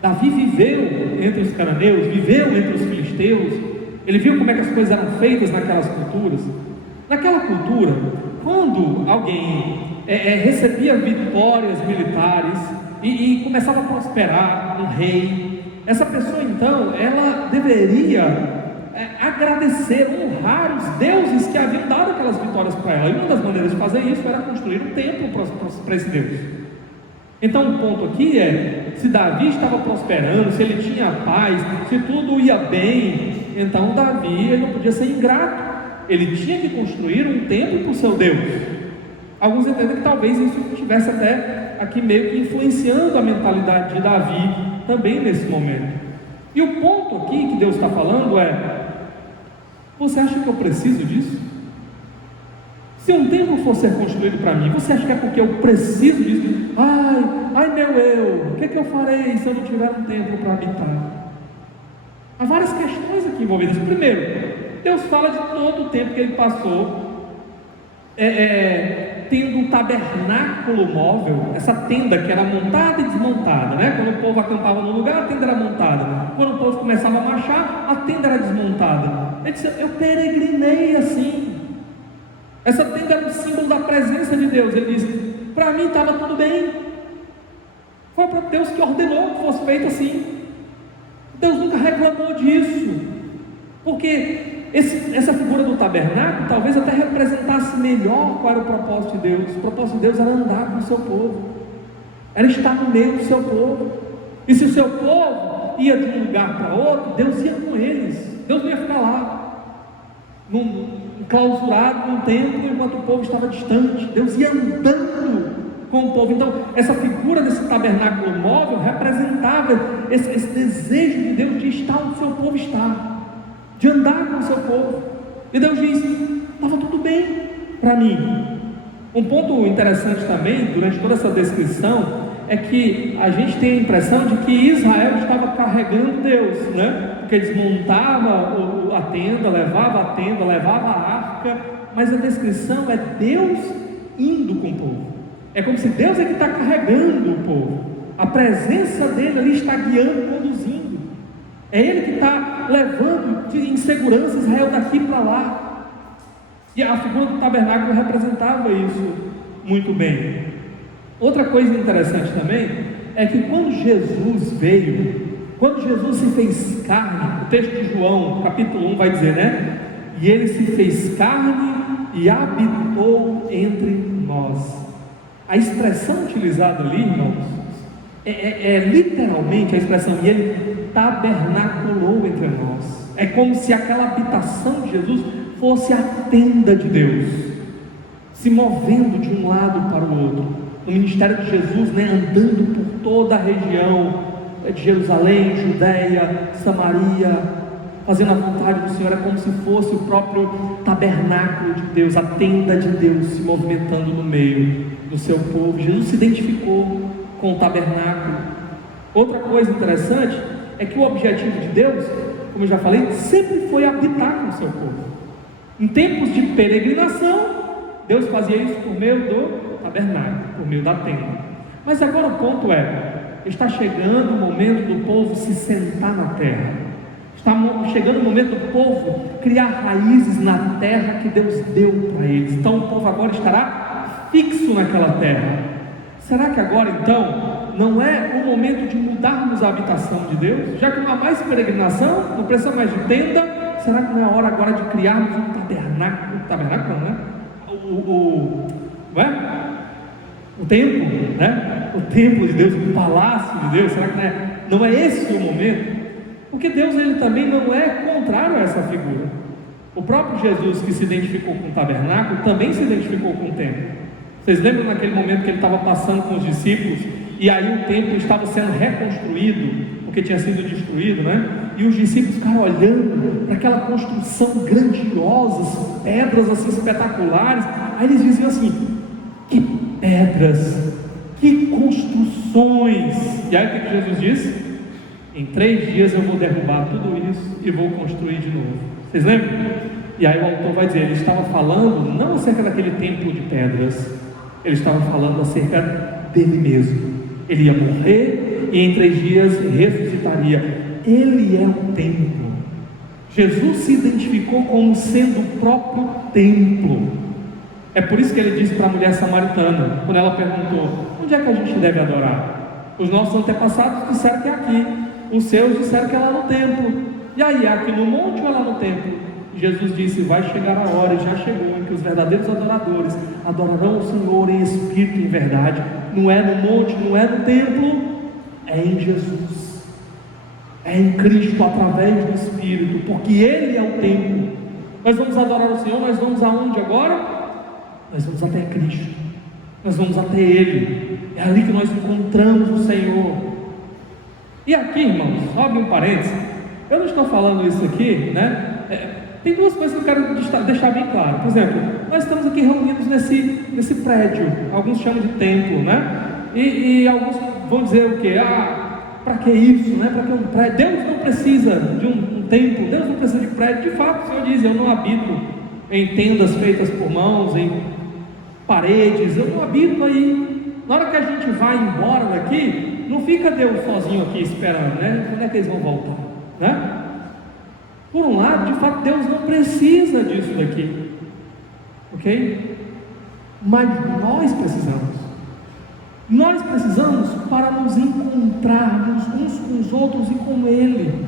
Davi viveu entre os cananeus, viveu entre os filisteus, ele viu como é que as coisas eram feitas naquelas culturas. Naquela cultura, quando alguém recebia vitórias militares e começava a prosperar, um rei, essa pessoa então, ela deveria agradecer, honrar os deuses que haviam dado aquelas vitórias para ela. E uma das maneiras de fazer isso era construir um templo para esse Deus. Então o ponto aqui é: se Davi estava prosperando, se ele tinha paz, se tudo ia bem, então Davi ele não podia ser ingrato. Ele tinha que construir um templo para o seu Deus. Alguns entendem que talvez isso tivesse até aqui meio que influenciando a mentalidade de Davi também nesse momento. E o ponto aqui que Deus está falando é: você acha que eu preciso disso? Se um templo for ser construído para mim, você acha que é porque eu preciso disso? Ai meu eu, o que eu farei se eu não tiver um templo para habitar? Há várias questões aqui envolvidas. Primeiro, Deus fala de todo o tempo que ele passou tendo um tabernáculo móvel, essa tenda que era montada e desmontada, né? Quando o povo acampava no lugar, a tenda era montada. Quando o povo começava a marchar, a tenda era desmontada. Ele disse: eu peregrinei assim. Essa tenda era um símbolo da presença de Deus. Ele disse: para mim estava tudo bem. Foi para Deus que ordenou que fosse feito assim. Deus nunca reclamou disso, porque essa figura do tabernáculo talvez até representasse melhor qual era o propósito de Deus. O propósito de Deus era andar com o seu povo, era estar no meio do seu povo. E se o seu povo ia de um lugar para outro, Deus ia com eles. Deus não ia ficar lá enclausurado num templo enquanto o povo estava distante. Deus ia andando com o povo. Então essa figura desse tabernáculo móvel representava esse desejo de Deus de estar onde o seu povo está, de andar com o seu povo. E Deus diz: estava tudo bem para mim. Um ponto interessante também durante toda essa descrição é que a gente tem a impressão de que Israel estava carregando Deus, né? Porque desmontava a tenda, levava a arca, mas a descrição é Deus indo com o povo. É como se Deus é que está carregando o povo, a presença dele ali está guiando, conduzindo. É ele que está levando em segurança Israel daqui para lá. E a figura do tabernáculo representava isso muito bem. Outra coisa interessante também é que quando Jesus veio, quando Jesus se fez carne, o texto de João, capítulo 1 vai dizer, né? E ele se fez carne e habitou entre nós. A expressão utilizada ali, irmãos, é literalmente a expressão: e ele tabernaculou entre nós. É como se aquela habitação de Jesus fosse a tenda de Deus, se movendo de um lado para o outro. O ministério de Jesus, né, andando por toda a região de Jerusalém, Judeia, Samaria, fazendo a vontade do Senhor. É como se fosse o próprio tabernáculo de Deus, a tenda de Deus se movimentando no meio do seu povo. Jesus se identificou com o tabernáculo. Outra coisa interessante é que o objetivo de Deus, como eu já falei, sempre foi habitar com o seu povo. Em tempos de peregrinação, Deus fazia isso por meio do tabernáculo, por meio da tenda. Mas agora o ponto está chegando o momento do povo se sentar na terra. Está chegando o momento do povo criar raízes na terra que Deus deu para eles. Então o povo agora estará fixo naquela terra. Será que agora então não é o momento de mudarmos a habitação de Deus? Já que não há mais peregrinação, não precisa mais de tenda, será que não é a hora agora de criarmos um tabernáculo? Tabernáculo, né? O templo, né? O templo de Deus, o palácio de Deus. Será que não é esse o momento? Porque Deus, ele também não é contrário a essa figura. O próprio Jesus, que se identificou com o tabernáculo, também se identificou com o templo. Vocês lembram naquele momento que ele estava passando com os discípulos, e aí o templo estava sendo reconstruído, porque tinha sido destruído, né? E os discípulos ficaram olhando para aquela construção grandiosa, pedras assim espetaculares. Aí eles diziam assim: que pedras, que construções! E aí o que Jesus disse? Em 3 dias eu vou derrubar tudo isso e vou construir de novo. Vocês lembram? E aí o autor vai dizer: ele estava falando não acerca daquele templo de pedras, ele estava falando acerca dele mesmo. Ele ia morrer e em 3 dias ressuscitaria. Ele é o templo. Jesus se identificou como sendo o próprio templo. É por isso que ele disse para a mulher samaritana, quando ela perguntou: onde é que a gente deve adorar? Os nossos antepassados disseram que é aqui, os seus disseram que é lá no templo. E aí, é aqui no monte ou é lá no templo? Jesus disse: vai chegar a hora, e já chegou, em que os verdadeiros adoradores adorarão o Senhor em espírito e em verdade. Não é no monte, não é no templo, é em Jesus, é em Cristo, através do Espírito, porque Ele é o templo. Nós vamos adorar o Senhor, nós vamos aonde agora? Nós vamos até Cristo, nós vamos até Ele, é ali que nós encontramos o Senhor. E aqui, irmãos, só abrir um parênteses, eu não estou falando isso aqui, né? Tem duas coisas que eu quero deixar bem claro. Por exemplo, nós estamos aqui reunidos nesse prédio, alguns chamam de templo, né? E alguns vão dizer o quê? Para que isso, né? Para que um prédio? Deus não precisa de um templo, Deus não precisa de prédio. De fato, o Senhor diz: eu não habito em tendas feitas por mãos, em paredes, eu não habito aí. Na hora que a gente vai embora daqui, não fica Deus sozinho aqui esperando, né? Quando é que eles vão voltar, né? Por um lado, de fato, Deus não precisa disso daqui, ok? Mas nós precisamos para nos encontrarmos uns com os outros e com Ele.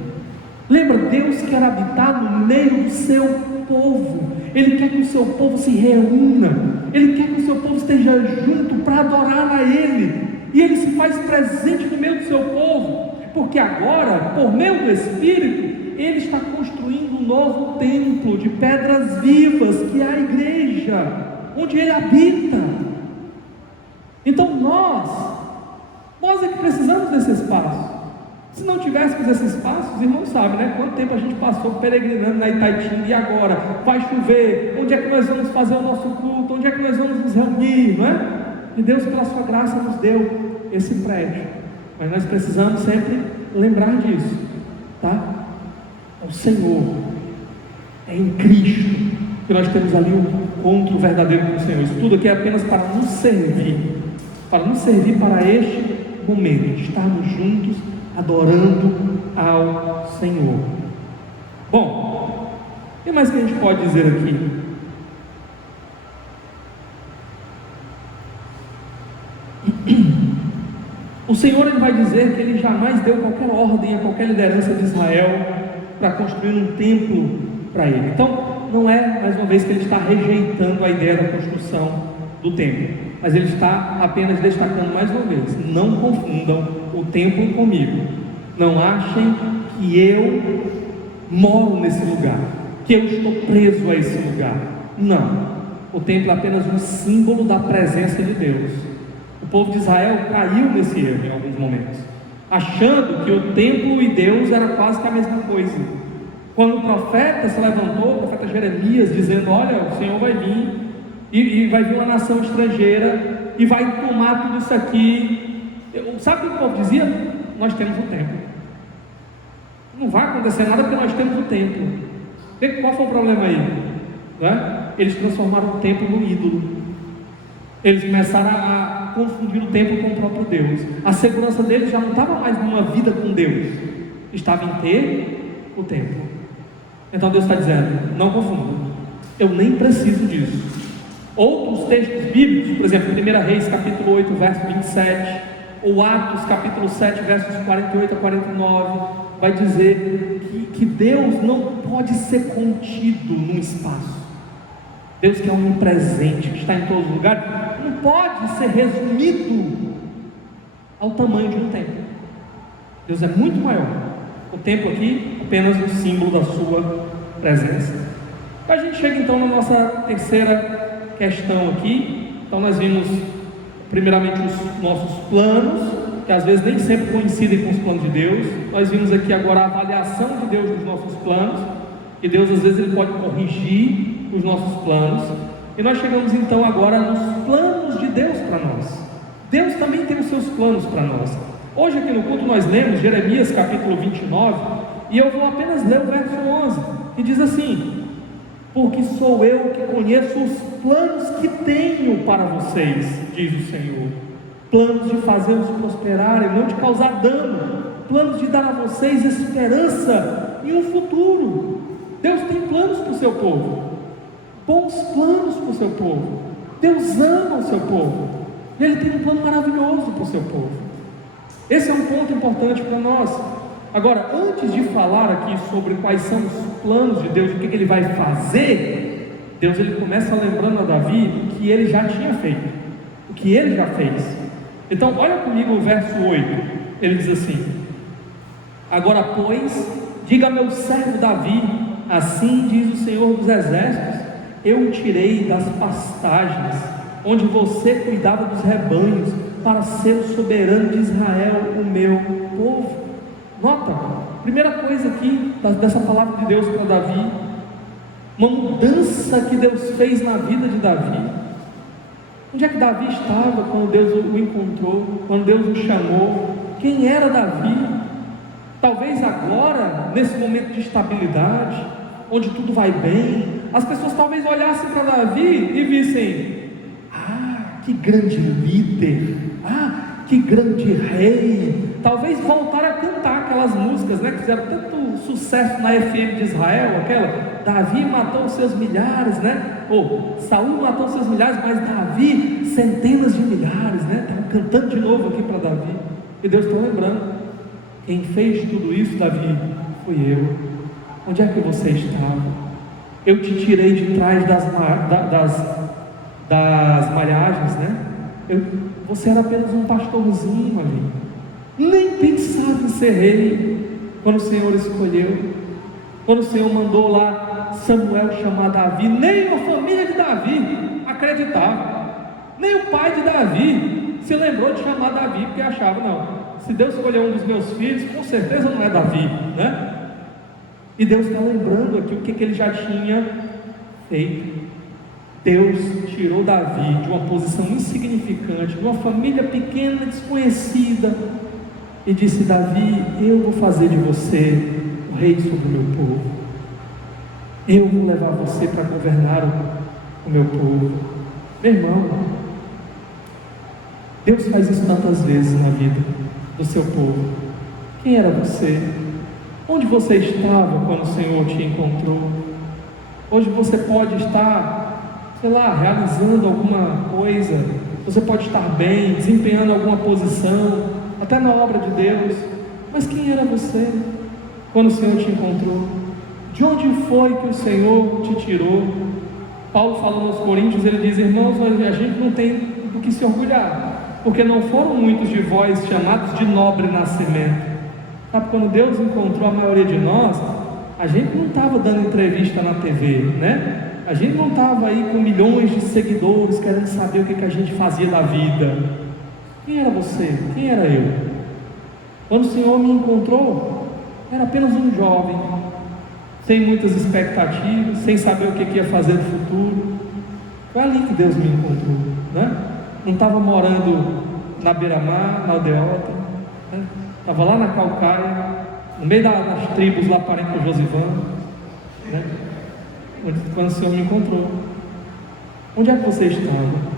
Lembra, Deus quer habitar no meio do seu povo, Ele quer que o seu povo se reúna, Ele quer que o seu povo esteja junto para adorar a Ele, e Ele se faz presente no meio do seu povo, porque agora, por meio do Espírito, Ele está construindo um novo templo de pedras vivas, que é a igreja, onde Ele habita. Então nós é que precisamos desse espaço. Se não tivéssemos esse espaço, os irmãos sabem, né? Quanto tempo a gente passou peregrinando na Itaitinga, e agora? Vai chover, onde é que nós vamos fazer o nosso culto? Onde é que nós vamos nos reunir, não é? E Deus, pela sua graça, nos deu esse prédio, mas nós precisamos sempre lembrar disso, tá? O Senhor, é em Cristo que nós temos ali um encontro verdadeiro com o Senhor. Isso tudo aqui é apenas para nos servir para este momento, de estarmos juntos, adorando ao Senhor. Bom, o que mais que a gente pode dizer aqui? O Senhor, Ele vai dizer que Ele jamais deu qualquer ordem a qualquer liderança de Israel para construir um templo para Ele. Então, não é, mais uma vez, que Ele está rejeitando a ideia da construção do templo, mas Ele está apenas destacando mais uma vez: não confundam o templo comigo. Não achem que eu moro nesse lugar, que eu estou preso a esse lugar. Não, o templo é apenas um símbolo da presença de Deus. O povo de Israel caiu nesse erro em alguns momentos, achando que o templo e Deus era quase que a mesma coisa. Quando o profeta se levantou, o profeta Jeremias, dizendo: olha, o Senhor vai vir, e vai vir uma nação estrangeira, e vai tomar tudo isso aqui. Sabe o que o povo dizia? Nós temos o templo. Não vai acontecer nada porque nós temos o templo. Qual foi o problema aí? Não é? Eles transformaram o templo no ídolo. Eles começaram a confundir o templo com o próprio Deus. A segurança deles já não estava mais numa vida com Deus, estava em ter o templo. Então Deus está dizendo: não confundam, eu nem preciso disso. Outros textos bíblicos, por exemplo, 1 Reis capítulo 8, verso 27, ou Atos capítulo 7, versos 48 a 49, vai dizer que Deus não pode ser contido num espaço. Deus, que é onipresente, que está em todos os lugares, não pode ser resumido ao tamanho de um templo. Deus é muito maior. O templo aqui, apenas um símbolo da sua presença. A gente chega então na nossa terceira questão aqui. Então nós vimos primeiramente os nossos planos, que às vezes nem sempre coincidem com os planos de Deus. Nós vimos aqui agora a avaliação de Deus dos nossos planos, e Deus às vezes Ele pode corrigir os nossos planos. E nós chegamos então agora nos planos de Deus para nós. Deus também tem os seus planos para nós. Hoje aqui no culto nós lemos Jeremias capítulo 29, e eu vou apenas ler o verso 11, que diz assim: porque sou eu que conheço os planos que tenho para vocês, diz o Senhor, planos de fazê-los prosperar e não de causar dano, planos de dar a vocês esperança e um futuro. Deus tem planos para o seu povo, bons planos para o seu povo. Deus ama o seu povo, e Ele tem um plano maravilhoso para o seu povo. Esse é um ponto importante para nós. Agora, antes de falar aqui sobre quais são os planos de Deus, o que Ele vai fazer, Deus ele começa lembrando a Davi o que ele já tinha feito, o que ele já fez. Então olha comigo o verso 8, ele diz assim: agora pois, diga a meu servo Davi, assim diz o Senhor dos exércitos, eu o tirei das pastagens onde você cuidava dos rebanhos para ser o soberano de Israel, o meu povo. Nota, primeira coisa aqui dessa palavra de Deus para Davi, uma mudança que Deus fez na vida de Davi. Onde é que Davi estava quando Deus o encontrou, quando Deus o chamou? Quem era Davi? Talvez agora, nesse momento de estabilidade, onde tudo vai bem, as pessoas talvez olhassem para Davi e vissem: ah, que grande líder, ah, que grande rei. Talvez voltaram a cantar aquelas músicas, né, que fizeram tanto sucesso na FM de Israel, aquela: Davi matou os seus milhares, né? Ou Saul matou os seus milhares, mas Davi centenas de milhares, né? Estavam cantando de novo aqui para Davi. E Deus está lembrando: quem fez tudo isso, Davi, fui eu. Onde é que você estava? Eu te tirei de trás das malhagens, né? Você era apenas um pastorzinho ali, nem pensava em ser rei. Quando o Senhor escolheu, quando o Senhor mandou lá Samuel chamar Davi, nem a família de Davi acreditava, nem o pai de Davi se lembrou de chamar Davi, porque achava: não, se Deus escolheu um dos meus filhos, com certeza não é Davi, né? E Deus está lembrando aqui o que ele já tinha feito. Deus tirou Davi de uma posição insignificante, de uma família pequena, desconhecida, e disse: Davi, eu vou fazer de você o rei sobre o meu povo. Eu vou levar você para governar o meu povo. Meu irmão, Deus faz isso tantas vezes na vida do seu povo. Quem era você? Onde você estava quando o Senhor te encontrou? Hoje você pode estar, sei lá, realizando alguma coisa, você pode estar bem, desempenhando alguma posição, até na obra de Deus, mas quem era você quando o Senhor te encontrou? De onde foi que o Senhor te tirou? Paulo fala aos Coríntios, ele diz: irmãos, a gente não tem do que se orgulhar, porque não foram muitos de vós chamados de nobre nascimento. Sabe, quando Deus encontrou a maioria de nós, a gente não estava dando entrevista na TV, né? A gente não estava aí com milhões de seguidores querendo saber o que a gente fazia da vida. Quem era você? Quem era eu? Quando o Senhor me encontrou, era apenas um jovem, sem muitas expectativas, sem saber o que ia fazer no futuro. Foi ali que Deus me encontrou, né? Não estava morando na beira-mar, na aldeota, né? Estava lá na Calcaia, no meio das tribos lá, parente do Josivan, né? Quando o Senhor me encontrou. Onde é que você estava?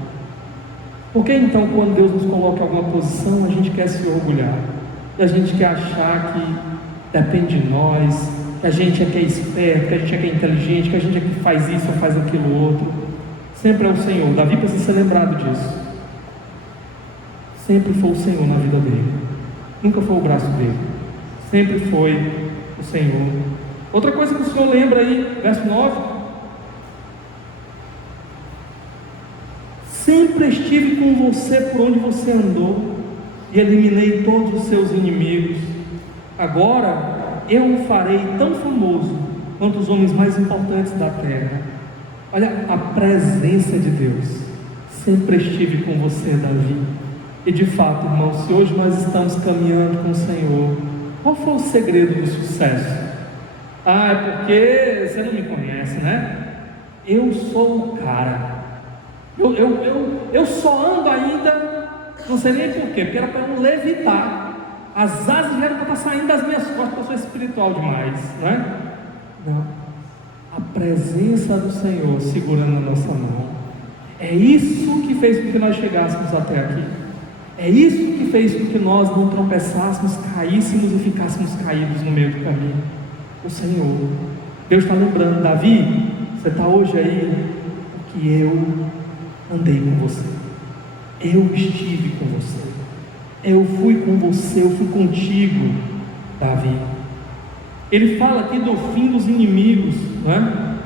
Por que então, quando Deus nos coloca em alguma posição, a gente quer se orgulhar? E a gente quer achar que depende de nós, que a gente é que é esperto, que a gente é que é inteligente, que a gente é que faz isso ou faz aquilo outro? Sempre é o Senhor. Davi precisa ser lembrado disso. Sempre foi o Senhor na vida dele. Nunca foi o braço dele, sempre foi o Senhor. Outra coisa que o Senhor lembra aí, verso 9: sempre estive com você por onde você andou, e eliminei todos os seus inimigos. Agora eu o farei tão famoso quanto os homens mais importantes da terra. Olha a presença de Deus. Sempre estive com você, Davi. E de fato, irmão, se hoje nós estamos caminhando com o Senhor, qual foi o segredo do sucesso? Ah, é porque você não me conhece, né? Eu sou o cara. Eu só ando ainda, não sei nem porquê, porque era para eu levitar. As asas já eram para estar saindo das minhas costas, porque eu sou espiritual demais, né? Não. A presença do Senhor segurando a nossa mão. É isso que fez com que nós chegássemos até aqui. É isso que fez com que nós não tropeçássemos, caíssemos e ficássemos caídos no meio do caminho. O Senhor. Deus está lembrando: Davi, você está hoje aí porque eu andei com você, eu estive com você, eu fui com você, eu fui contigo, Davi. Ele fala aqui do fim dos inimigos, né?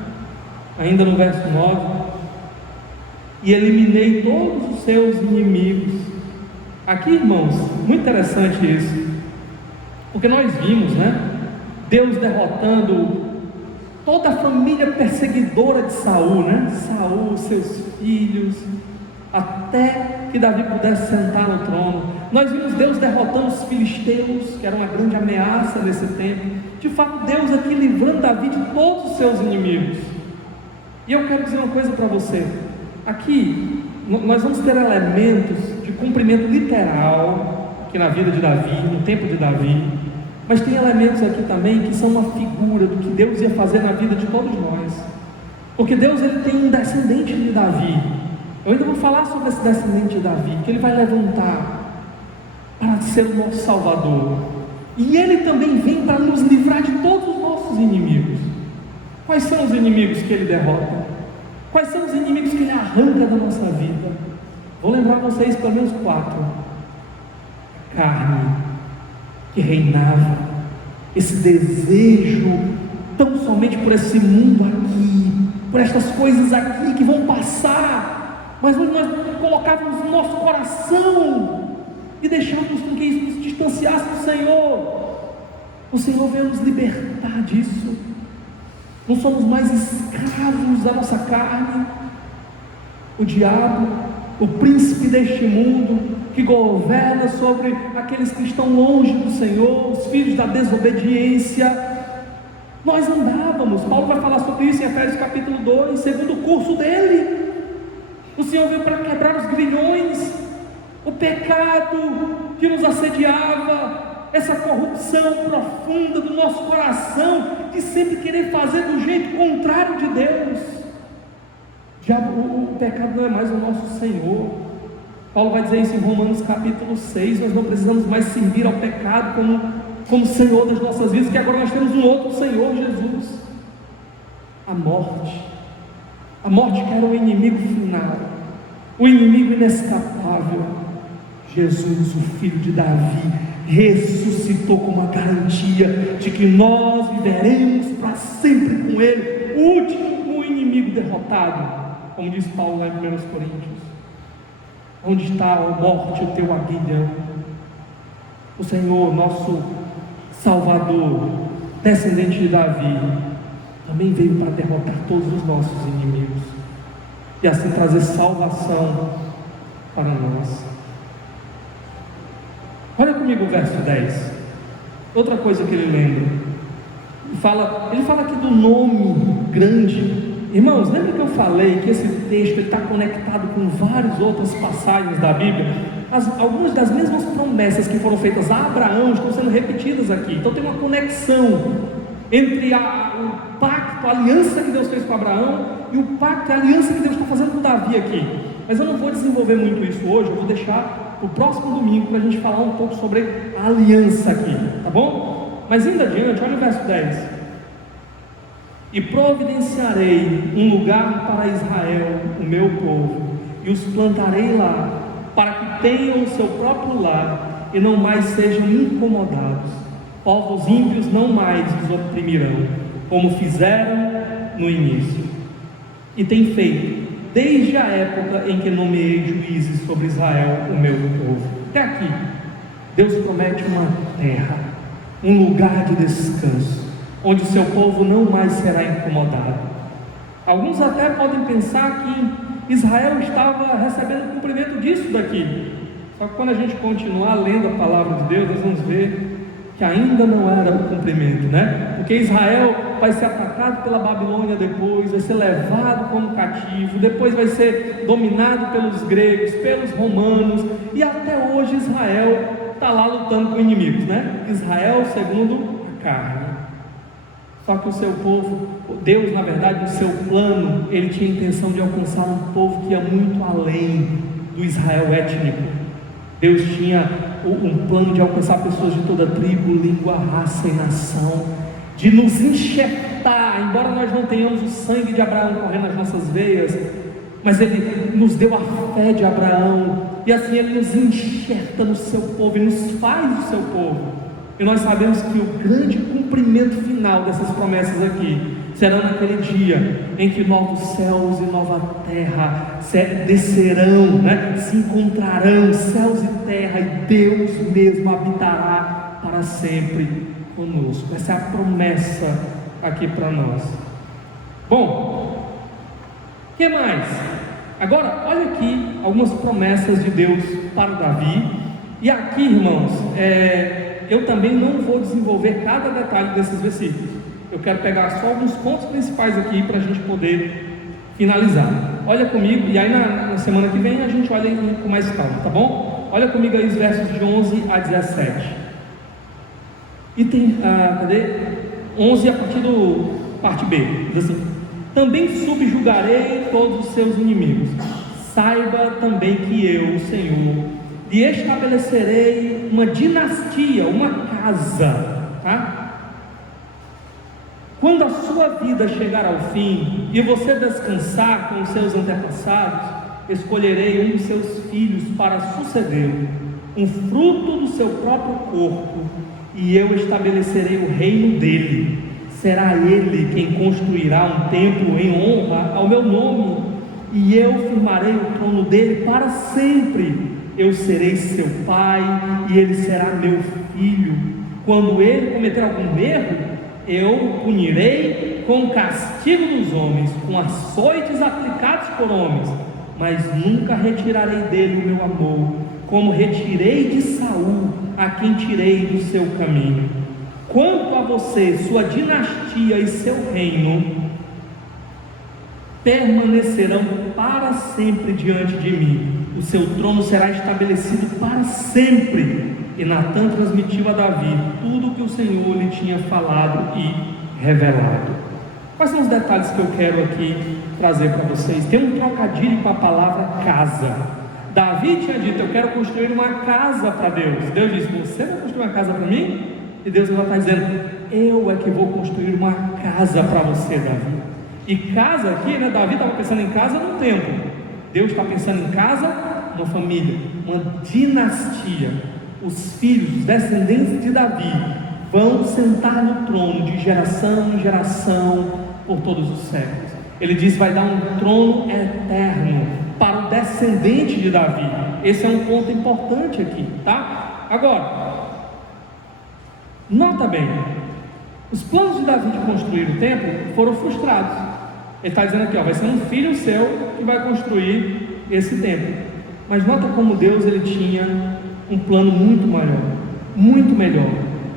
Ainda no verso 9: e eliminei todos os seus inimigos. Aqui, irmãos, muito interessante isso, porque nós vimos, né, Deus derrotando toda a família perseguidora de Saul, né? Saul, seus filhos, até que Davi pudesse sentar no trono. Nós vimos Deus derrotando os filisteus, que era uma grande ameaça nesse tempo. De fato, Deus aqui livrando Davi de todos os seus inimigos. E eu quero dizer uma coisa para você. Aqui, nós vamos ter elementos de cumprimento literal, aqui na vida de Davi, no tempo de Davi. Mas tem elementos aqui também que são uma figura do que Deus ia fazer na vida de todos nós. Porque Deus, ele tem um descendente de Davi. Eu ainda vou falar sobre esse descendente de Davi, que ele vai levantar para ser o nosso Salvador. E ele também vem para nos livrar de todos os nossos inimigos. Quais são os inimigos que ele derrota? Quais são os inimigos que ele arranca da nossa vida? Vou lembrar vocês pelo menos 4. A carne que reinava, esse desejo tão somente por esse mundo aqui, por estas coisas aqui que vão passar, mas onde nós colocávamos o nosso coração e deixávamos com que isso nos distanciasse do Senhor. O Senhor veio nos libertar disso. Não somos mais escravos da nossa carne. O diabo, o príncipe deste mundo, que governa sobre aqueles que estão longe do Senhor, os filhos da desobediência. Nós andávamos, Paulo vai falar sobre isso em Efésios capítulo 2, segundo o curso dele. O Senhor veio para quebrar os grilhões, o pecado que nos assediava, essa corrupção profunda do nosso coração, de sempre querer fazer do jeito contrário de Deus. O pecado não é mais o nosso Senhor. Paulo vai dizer isso em Romanos capítulo 6, nós não precisamos mais servir ao pecado como Senhor das nossas vidas, que agora nós temos um outro Senhor, Jesus. A morte que era o inimigo final, o inimigo inescapável, Jesus, o filho de Davi, ressuscitou com uma garantia de que nós viveremos para sempre com Ele, o último inimigo derrotado, como diz Paulo lá em 1 Coríntios. Onde está, ó morte, o teu aguilhão? O Senhor, nosso Salvador, descendente de Davi, também veio para derrotar todos os nossos inimigos e assim trazer salvação para nós. Olha comigo o verso 10. Outra coisa que ele lembra. Ele fala aqui do nome grande. Irmãos, lembra que eu falei que esse texto está conectado com várias outras passagens da Bíblia? Algumas das mesmas promessas que foram feitas a Abraão estão sendo repetidas aqui. Então tem uma conexão entre o pacto, a aliança que Deus fez com Abraão e o pacto, a aliança que Deus está fazendo com Davi aqui. Mas eu não vou desenvolver muito isso hoje, eu vou deixar para o próximo domingo para a gente falar um pouco sobre a aliança aqui, tá bom? Mas indo adiante, olha o verso 10. E providenciarei um lugar para Israel, o meu povo, e os plantarei lá, para que tenham o seu próprio lar, e não mais sejam incomodados. Povos ímpios não mais os oprimirão, como fizeram no início. E tem feito, desde a época em que nomeei juízes sobre Israel, o meu povo. Até aqui, Deus promete uma terra, um lugar de descanso, onde o seu povo não mais será incomodado. Alguns até podem pensar que Israel estava recebendo o cumprimento disso daqui. Só que quando a gente continuar lendo a palavra de Deus, nós vamos ver que ainda não era o cumprimento, né? Porque Israel vai ser atacado pela Babilônia depois, vai ser levado como cativo, depois vai ser dominado pelos gregos, pelos romanos, e até hoje Israel está lá lutando com inimigos, né? Israel segundo a carne. Só que o seu povo, Deus, na verdade, no seu plano, Ele tinha a intenção de alcançar um povo que ia muito além do Israel étnico. Deus tinha um plano de alcançar pessoas de toda tribo, língua, raça e nação, de nos enxertar, embora nós não tenhamos o sangue de Abraão correndo nas nossas veias, mas Ele nos deu a fé de Abraão, e assim Ele nos enxerta no seu povo, e nos faz o seu povo. E nós sabemos que o grande cumprimento final dessas promessas aqui será naquele dia em que novos céus e nova terra descerão, né? Se encontrarão céus e terra, e Deus mesmo habitará para sempre conosco. Essa é a promessa aqui para nós. Bom, o que mais? Agora, olha aqui algumas promessas de Deus para Davi. E aqui, irmãos, eu também não vou desenvolver cada detalhe desses versículos. Eu quero pegar só alguns pontos principais aqui para a gente poder finalizar. Olha comigo, e aí na semana que vem a gente olha com mais calma, tá bom? Olha comigo aí os versos de 11 a 17. E tem, cadê? 11 a partir do parte B, diz assim: também subjugarei todos os seus inimigos. Saiba também que eu, Senhor, lhe estabelecerei uma dinastia, uma casa, tá? Quando a sua vida chegar ao fim e você descansar com os seus antepassados, escolherei um dos seus filhos para sucedê-lo, um fruto do seu próprio corpo, e eu estabelecerei o reino dele. Será ele quem construirá um templo em honra ao meu nome, e eu firmarei o trono dele para sempre. Eu serei seu pai e ele será meu filho. Quando ele cometer algum erro, eu o punirei com o castigo dos homens, com açoites aplicados por homens, mas nunca retirarei dele o meu amor, como retirei de Saul, a quem tirei do seu caminho. Quanto a você, sua dinastia e seu reino permanecerão para sempre diante de mim. O seu trono será estabelecido para sempre. E Natã transmitiu a Davi tudo o que o Senhor lhe tinha falado e revelado. Quais são os detalhes que eu quero aqui trazer para vocês? Tem um trocadilho com a palavra casa. Davi tinha dito: eu quero construir uma casa para Deus. Deus disse: você vai construir uma casa para mim? E Deus está dizendo: eu é que vou construir uma casa para você, Davi. E casa aqui, né? Davi estava pensando em casa no templo. Deus está pensando em casa, uma família, uma dinastia. Os filhos, os descendentes de Davi vão sentar no trono de geração em geração por todos os séculos. Ele diz: vai dar um trono eterno para o descendente de Davi. Esse é um ponto importante aqui, tá? Agora, nota bem, os planos de Davi de construir o templo foram frustrados. Ele está dizendo aqui, ó, vai ser um filho seu que vai construir esse templo. Mas nota como Deus, ele tinha um plano muito maior, muito melhor.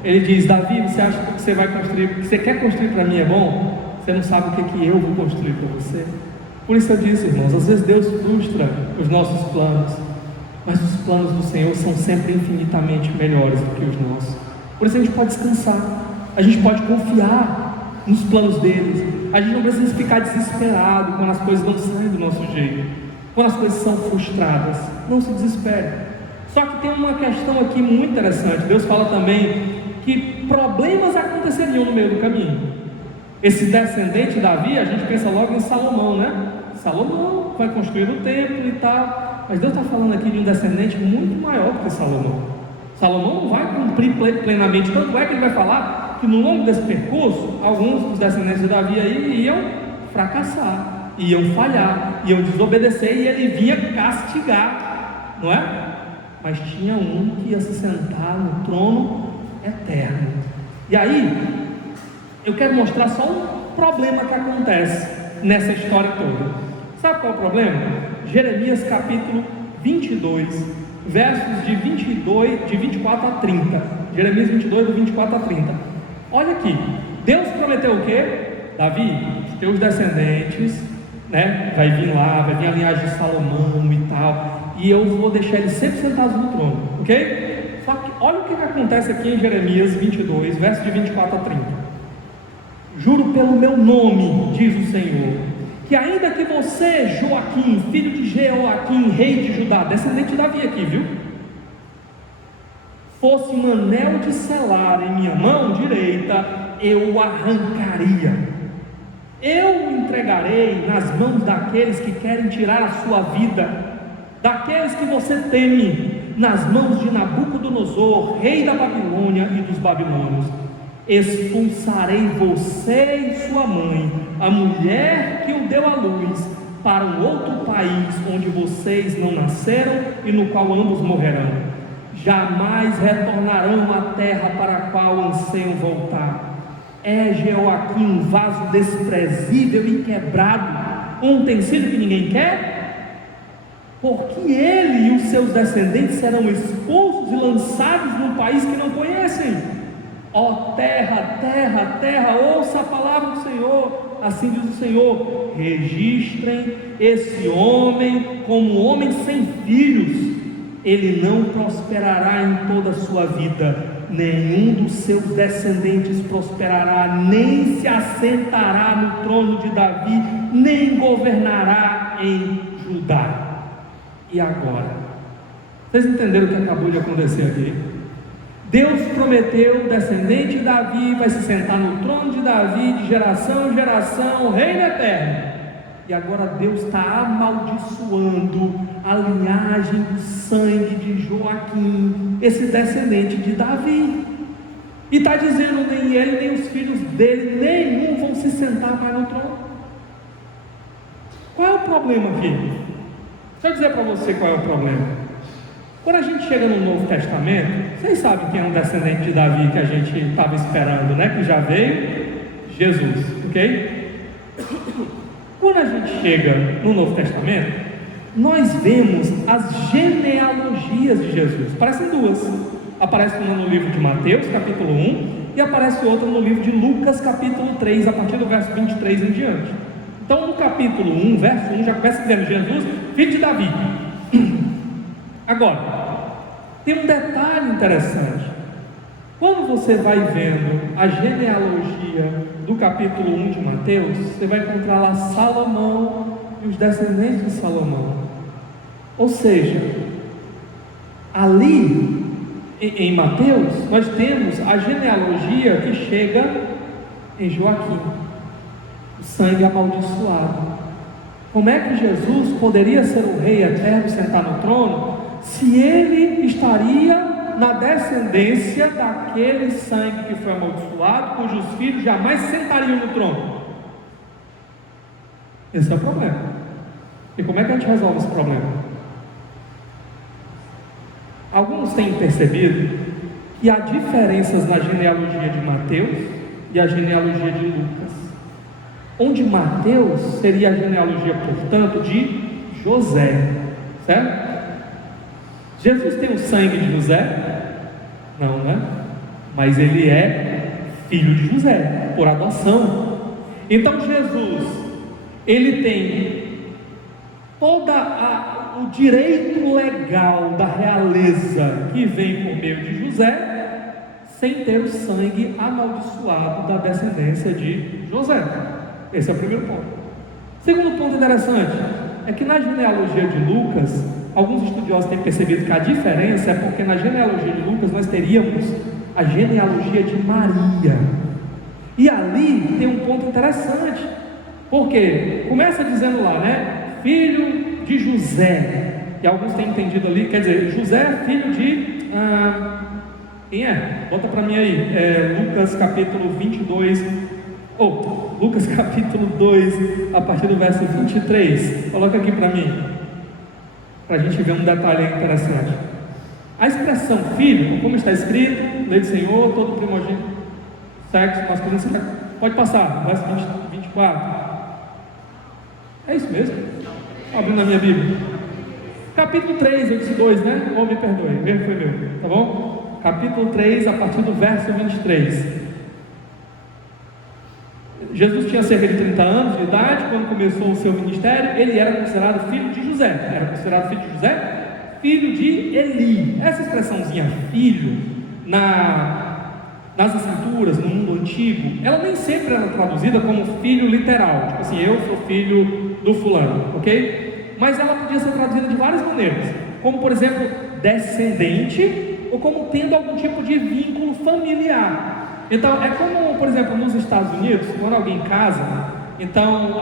Ele diz: Davi, você acha que você vai construir, o que você quer construir para mim é bom? Você não sabe o que eu vou construir para você. Por isso eu disse, irmãos, às vezes Deus frustra os nossos planos, mas os planos do Senhor são sempre infinitamente melhores do que os nossos. Por isso a gente pode descansar, a gente pode confiar nos planos deles. A gente não precisa ficar desesperado quando as coisas não saem do nosso jeito, quando as coisas são frustradas. Não se desespere. Só que tem uma questão aqui muito interessante. Deus fala também que problemas aconteceriam no meio do caminho. Esse descendente Davi, a gente pensa logo em Salomão, né? Salomão vai construir o templo e tal. Mas Deus está falando aqui de um descendente muito maior do que Salomão. Salomão não vai cumprir plenamente. Tanto é que ele vai falar que no longo desse percurso, alguns dos descendentes de Davi aí iam fracassar, iam falhar, iam desobedecer, e ele vinha castigar, não é? Mas tinha um que ia se sentar no trono eterno. E aí, eu quero mostrar só um problema que acontece nessa história toda. Sabe qual é o problema? Jeremias capítulo 22, versos de 24 a 30. Jeremias 22, do 24 a 30. Olha aqui, Deus prometeu o quê? Davi, os teus descendentes, né? Vai vir lá, vai vir a linhagem de Salomão e tal, e eu vou deixar eles sempre sentados no trono, ok? Só que olha o que acontece aqui em Jeremias 22, versos de 24 a 30. Juro pelo meu nome, diz o Senhor, que ainda que você, Joaquim, filho de Jeoaquim, rei de Judá, descendente de Davi aqui, viu? Fosse um anel de selar em minha mão direita, eu o arrancaria. Eu o entregarei nas mãos daqueles que querem tirar a sua vida, daqueles que você teme, nas mãos de Nabucodonosor, rei da Babilônia e dos babilônios. Expulsarei você e sua mãe, a mulher que o deu à luz, para um outro país onde vocês não nasceram e no qual ambos morrerão. Jamais retornarão à terra para a qual anseiam voltar. É Jeoaquim um vaso desprezível e quebrado, um utensílio que ninguém quer? porque ele e os seus descendentes serão expulsos e lançados num país que não conhecem. Ó terra, terra, terra, ouça a palavra do Senhor, assim diz o Senhor: registrem esse homem como um homem sem filhos, ele não prosperará em toda a sua vida, nenhum dos seus descendentes prosperará, nem se assentará no trono de Davi, nem governará em Judá. E agora? Vocês entenderam o que acabou de acontecer aqui? Deus prometeu: o descendente de Davi vai se sentar no trono de Davi, de geração em geração, reino eterno. E agora Deus está amaldiçoando a linhagem do sangue de Joaquim, esse descendente de Davi, e está dizendo: nem ele nem os filhos dele, nenhum vão se sentar mais no trono. Qual é o problema aqui? Deixa eu dizer para você qual é o problema. Quando a gente chega no Novo Testamento, vocês sabem quem é um descendente de Davi que a gente estava esperando, né? Que já veio? Jesus, ok? Quando a gente chega no Novo Testamento, nós vemos as genealogias de Jesus. Aparecem duas. Aparece uma no livro de Mateus, capítulo 1, e aparece outra no livro de Lucas, capítulo 3, a partir do verso 23 em diante. Então, no capítulo 1, verso 1, já começa dizendo: Jesus, filho de Davi. Agora, tem um detalhe interessante. Quando você vai vendo a genealogia do capítulo 1 de Mateus, você vai encontrar lá Salomão e os descendentes de Salomão. Ou seja, ali em Mateus, nós temos a genealogia que chega em Joaquim, o sangue amaldiçoado. Como é que Jesus poderia ser o rei eterno e sentar no trono, se ele estaria na descendência daquele sangue que foi amaldiçoado, cujos filhos jamais sentariam no trono? Esse é o problema. E como é que a gente resolve esse problema? Alguns têm percebido que há diferenças na genealogia de Mateus e a genealogia de Lucas, onde Mateus seria a genealogia, portanto, de José, certo? Jesus tem o sangue de José? Não, né? Mas ele é filho de José, por adoção. Então Jesus, ele tem todo o direito legal da realeza que vem por meio de José, sem ter o sangue amaldiçoado da descendência de José. Esse é o primeiro ponto. Segundo ponto interessante é que na genealogia de Lucas, alguns estudiosos têm percebido que a diferença é porque na genealogia de Lucas nós teríamos a genealogia de Maria, e ali tem um ponto interessante, porque começa dizendo lá, né, filho de José, e alguns têm entendido ali, quer dizer, José é filho de quem é? Bota para mim aí, Lucas capítulo 22, Lucas capítulo 2, a partir do verso 23, coloca aqui para mim, para a gente ver um detalhe interessante. A expressão filho, como está escrito, lei do Senhor, todo primogênito, sexo masculino, você pode passar, verso 24. É isso mesmo? Abrindo na minha Bíblia. Capítulo 3, eu disse 2, né? Me perdoe, o erro foi meu, tá bom? Capítulo 3, a partir do verso 23. Jesus tinha cerca de 30 anos de idade quando começou o seu ministério. Ele era considerado filho de José. Era considerado filho de José? Filho de Eli. Essa expressãozinha filho, nas escrituras, no mundo antigo, ela nem sempre era traduzida como filho literal, tipo assim, eu sou filho do fulano, ok? Mas ela podia ser traduzida de várias maneiras, como por exemplo, descendente, ou como tendo algum tipo de vínculo familiar. Então, é como, por exemplo, nos Estados Unidos, quando alguém casa, então,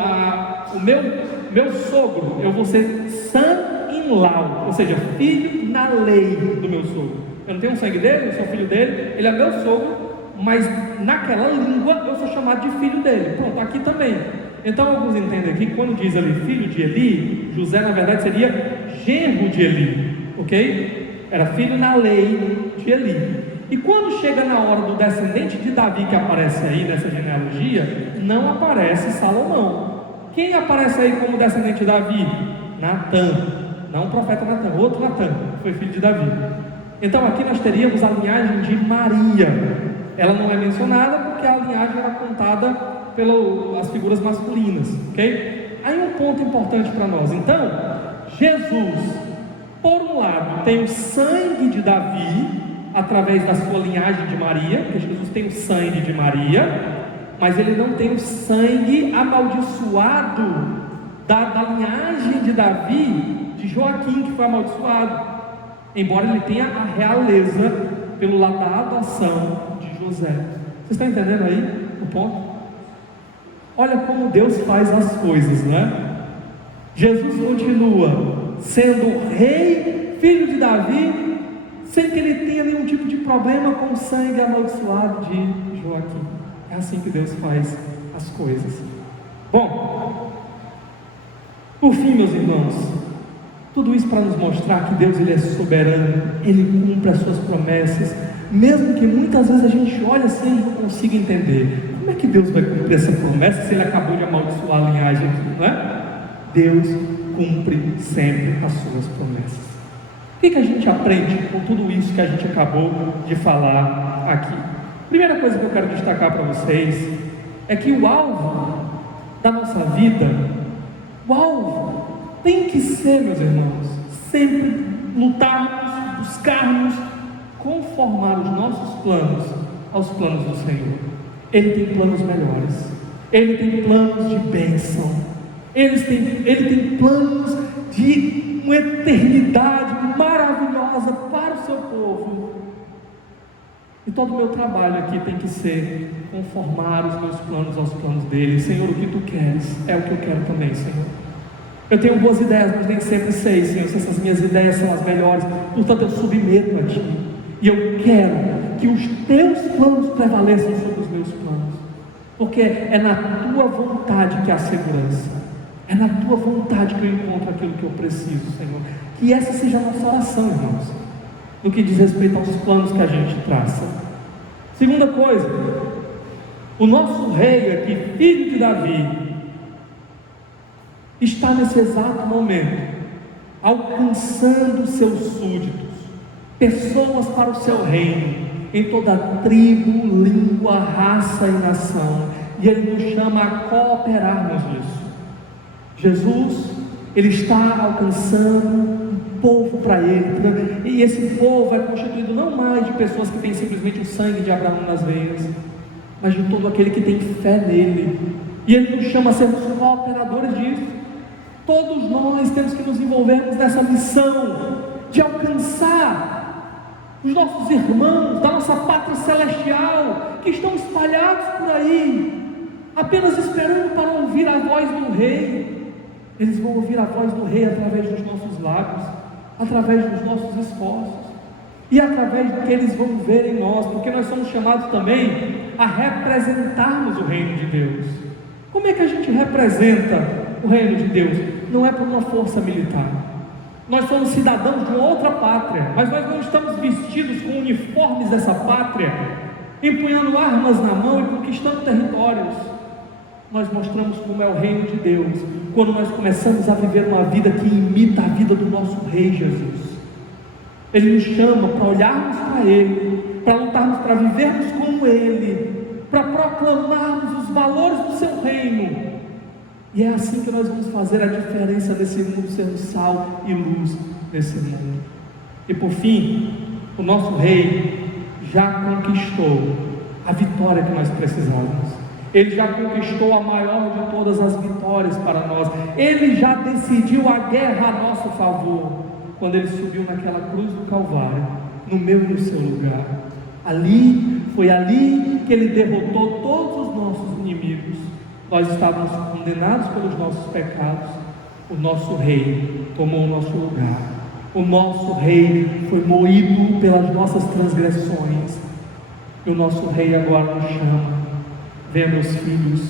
o meu sogro, eu vou ser son-in-law, ou seja, filho na lei do meu sogro. Eu não tenho o sangue dele, eu sou filho dele, ele é meu sogro, mas naquela língua eu sou chamado de filho dele. Pronto, aqui também. Então, alguns entendem aqui, quando diz ali filho de Eli, José na verdade seria genro de Eli, ok? Era filho na lei de Eli. E quando chega na hora do descendente de Davi que aparece aí nessa genealogia, não aparece Salomão. Quem aparece aí como descendente de Davi? não o profeta Natan, outro Natan, que foi filho de Davi. Então aqui nós teríamos a linhagem de Maria. Ela não é mencionada porque a linhagem era contada pelas figuras masculinas, ok? Aí um ponto importante para nós. Então, Jesus, por um lado, tem o sangue de Davi, através da sua linhagem de Maria, porque Jesus tem o sangue de Maria, mas ele não tem o sangue amaldiçoado da linhagem de Davi, de Joaquim, que foi amaldiçoado, embora ele tenha a realeza pelo lado da adoção de José. Vocês estão entendendo aí o ponto? Olha como Deus faz as coisas, né? Jesus continua sendo rei, filho de Davi, sem que ele tenha nenhum tipo de problema com o sangue amaldiçoado de Joaquim. É assim que Deus faz as coisas. Bom, por fim, meus irmãos, tudo isso para nos mostrar que Deus ele é soberano, Ele cumpre as suas promessas, mesmo que muitas vezes a gente olhe assim e não consiga entender. Como é que Deus vai cumprir essa promessa se Ele acabou de amaldiçoar a linhagem aqui, não é? Deus cumpre sempre as suas promessas. O que a gente aprende com tudo isso que a gente acabou de falar aqui? Primeira coisa que eu quero destacar para vocês é que o alvo da nossa vida, o alvo tem que ser, meus irmãos, sempre lutarmos, buscarmos conformar os nossos planos aos planos do Senhor. Ele tem planos melhores, Ele tem planos de bênção, Ele tem planos de uma eternidade maravilhosa para o seu povo. E todo o meu trabalho aqui tem que ser conformar os meus planos aos planos dele. Senhor, o que tu queres é o que eu quero também, Senhor. Eu tenho boas ideias, mas nem sempre sei, Senhor, se essas minhas ideias são as melhores. Portanto, eu submeto a Ti. E eu quero que os Teus planos prevaleçam sobre os meus planos. Porque é na Tua vontade que há segurança. É na Tua vontade que eu encontro aquilo que eu preciso, Senhor. Que essa seja a nossa oração, irmãos, no que diz respeito aos planos que a gente traça. Segunda coisa, o nosso rei aqui, filho de Davi, está nesse exato momento alcançando seus súditos, pessoas para o seu reino, em toda tribo, língua, raça e nação, e Ele nos chama a cooperarmos nisso. Jesus, Ele está alcançando um povo para Ele, e esse povo é constituído não mais de pessoas que têm simplesmente o sangue de Abraão nas veias, mas de todo aquele que tem fé nele, e Ele nos chama a sermos cooperadores disso. Todos nós temos que nos envolvermos nessa missão de alcançar os nossos irmãos da nossa pátria celestial, que estão espalhados por aí, apenas esperando para ouvir a voz do Rei. Eles vão ouvir a voz do Rei através dos nossos lábios, através dos nossos esforços, e através do que eles vão ver em nós, porque nós somos chamados também a representarmos o reino de Deus. Como é que a gente representa o reino de Deus? Não é por uma força militar. Nós somos cidadãos de uma outra pátria, mas nós não estamos vestidos com uniformes dessa pátria, empunhando armas na mão e conquistando territórios. Nós mostramos como é o reino de Deus quando nós começamos a viver uma vida que imita a vida do nosso Rei Jesus. Ele nos chama para olharmos para Ele, para lutarmos, para vivermos como Ele, para proclamarmos os valores do seu reino. E é assim que nós vamos fazer a diferença desse mundo, sendo sal e luz desse mundo. E por fim, o nosso Rei já conquistou a vitória que nós precisávamos. Ele já conquistou a maior de todas as vitórias para nós. Ele já decidiu a guerra a nosso favor, quando Ele subiu naquela cruz do Calvário, no meu e no seu lugar. Foi ali que Ele derrotou todos os nossos inimigos. Nós estávamos condenados pelos nossos pecados. O nosso Rei tomou o nosso lugar. O nosso Rei foi moído pelas nossas transgressões. E o nosso Rei agora nos chama: venha, meus filhos,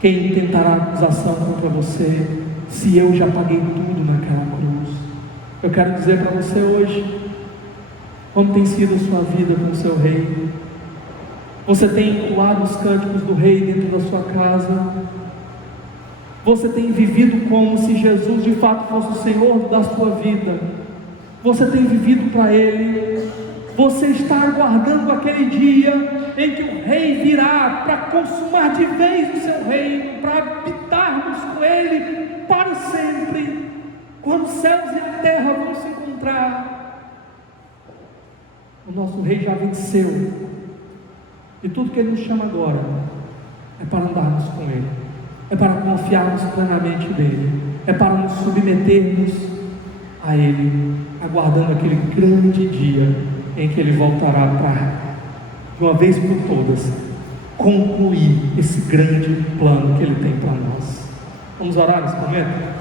quem tentará acusação contra você, se eu já paguei tudo naquela cruz? Eu quero dizer para você hoje, como tem sido a sua vida com o seu Rei? Você tem entoado os cânticos do Rei dentro da sua casa? Você tem vivido como se Jesus de fato fosse o Senhor da sua vida? Você tem vivido para Ele? Você está aguardando aquele dia em que o Rei virá para consumar de vez o seu reino, para habitarmos com Ele para sempre, quando os céus e a terra vão se encontrar? O nosso Rei já venceu, e tudo que Ele nos chama agora é para andarmos com Ele, é para confiarmos plenamente nele, é para nos submetermos a Ele, aguardando aquele grande dia em que Ele voltará para, de uma vez por todas, concluir esse grande plano que Ele tem para nós. Vamos orar nesse momento?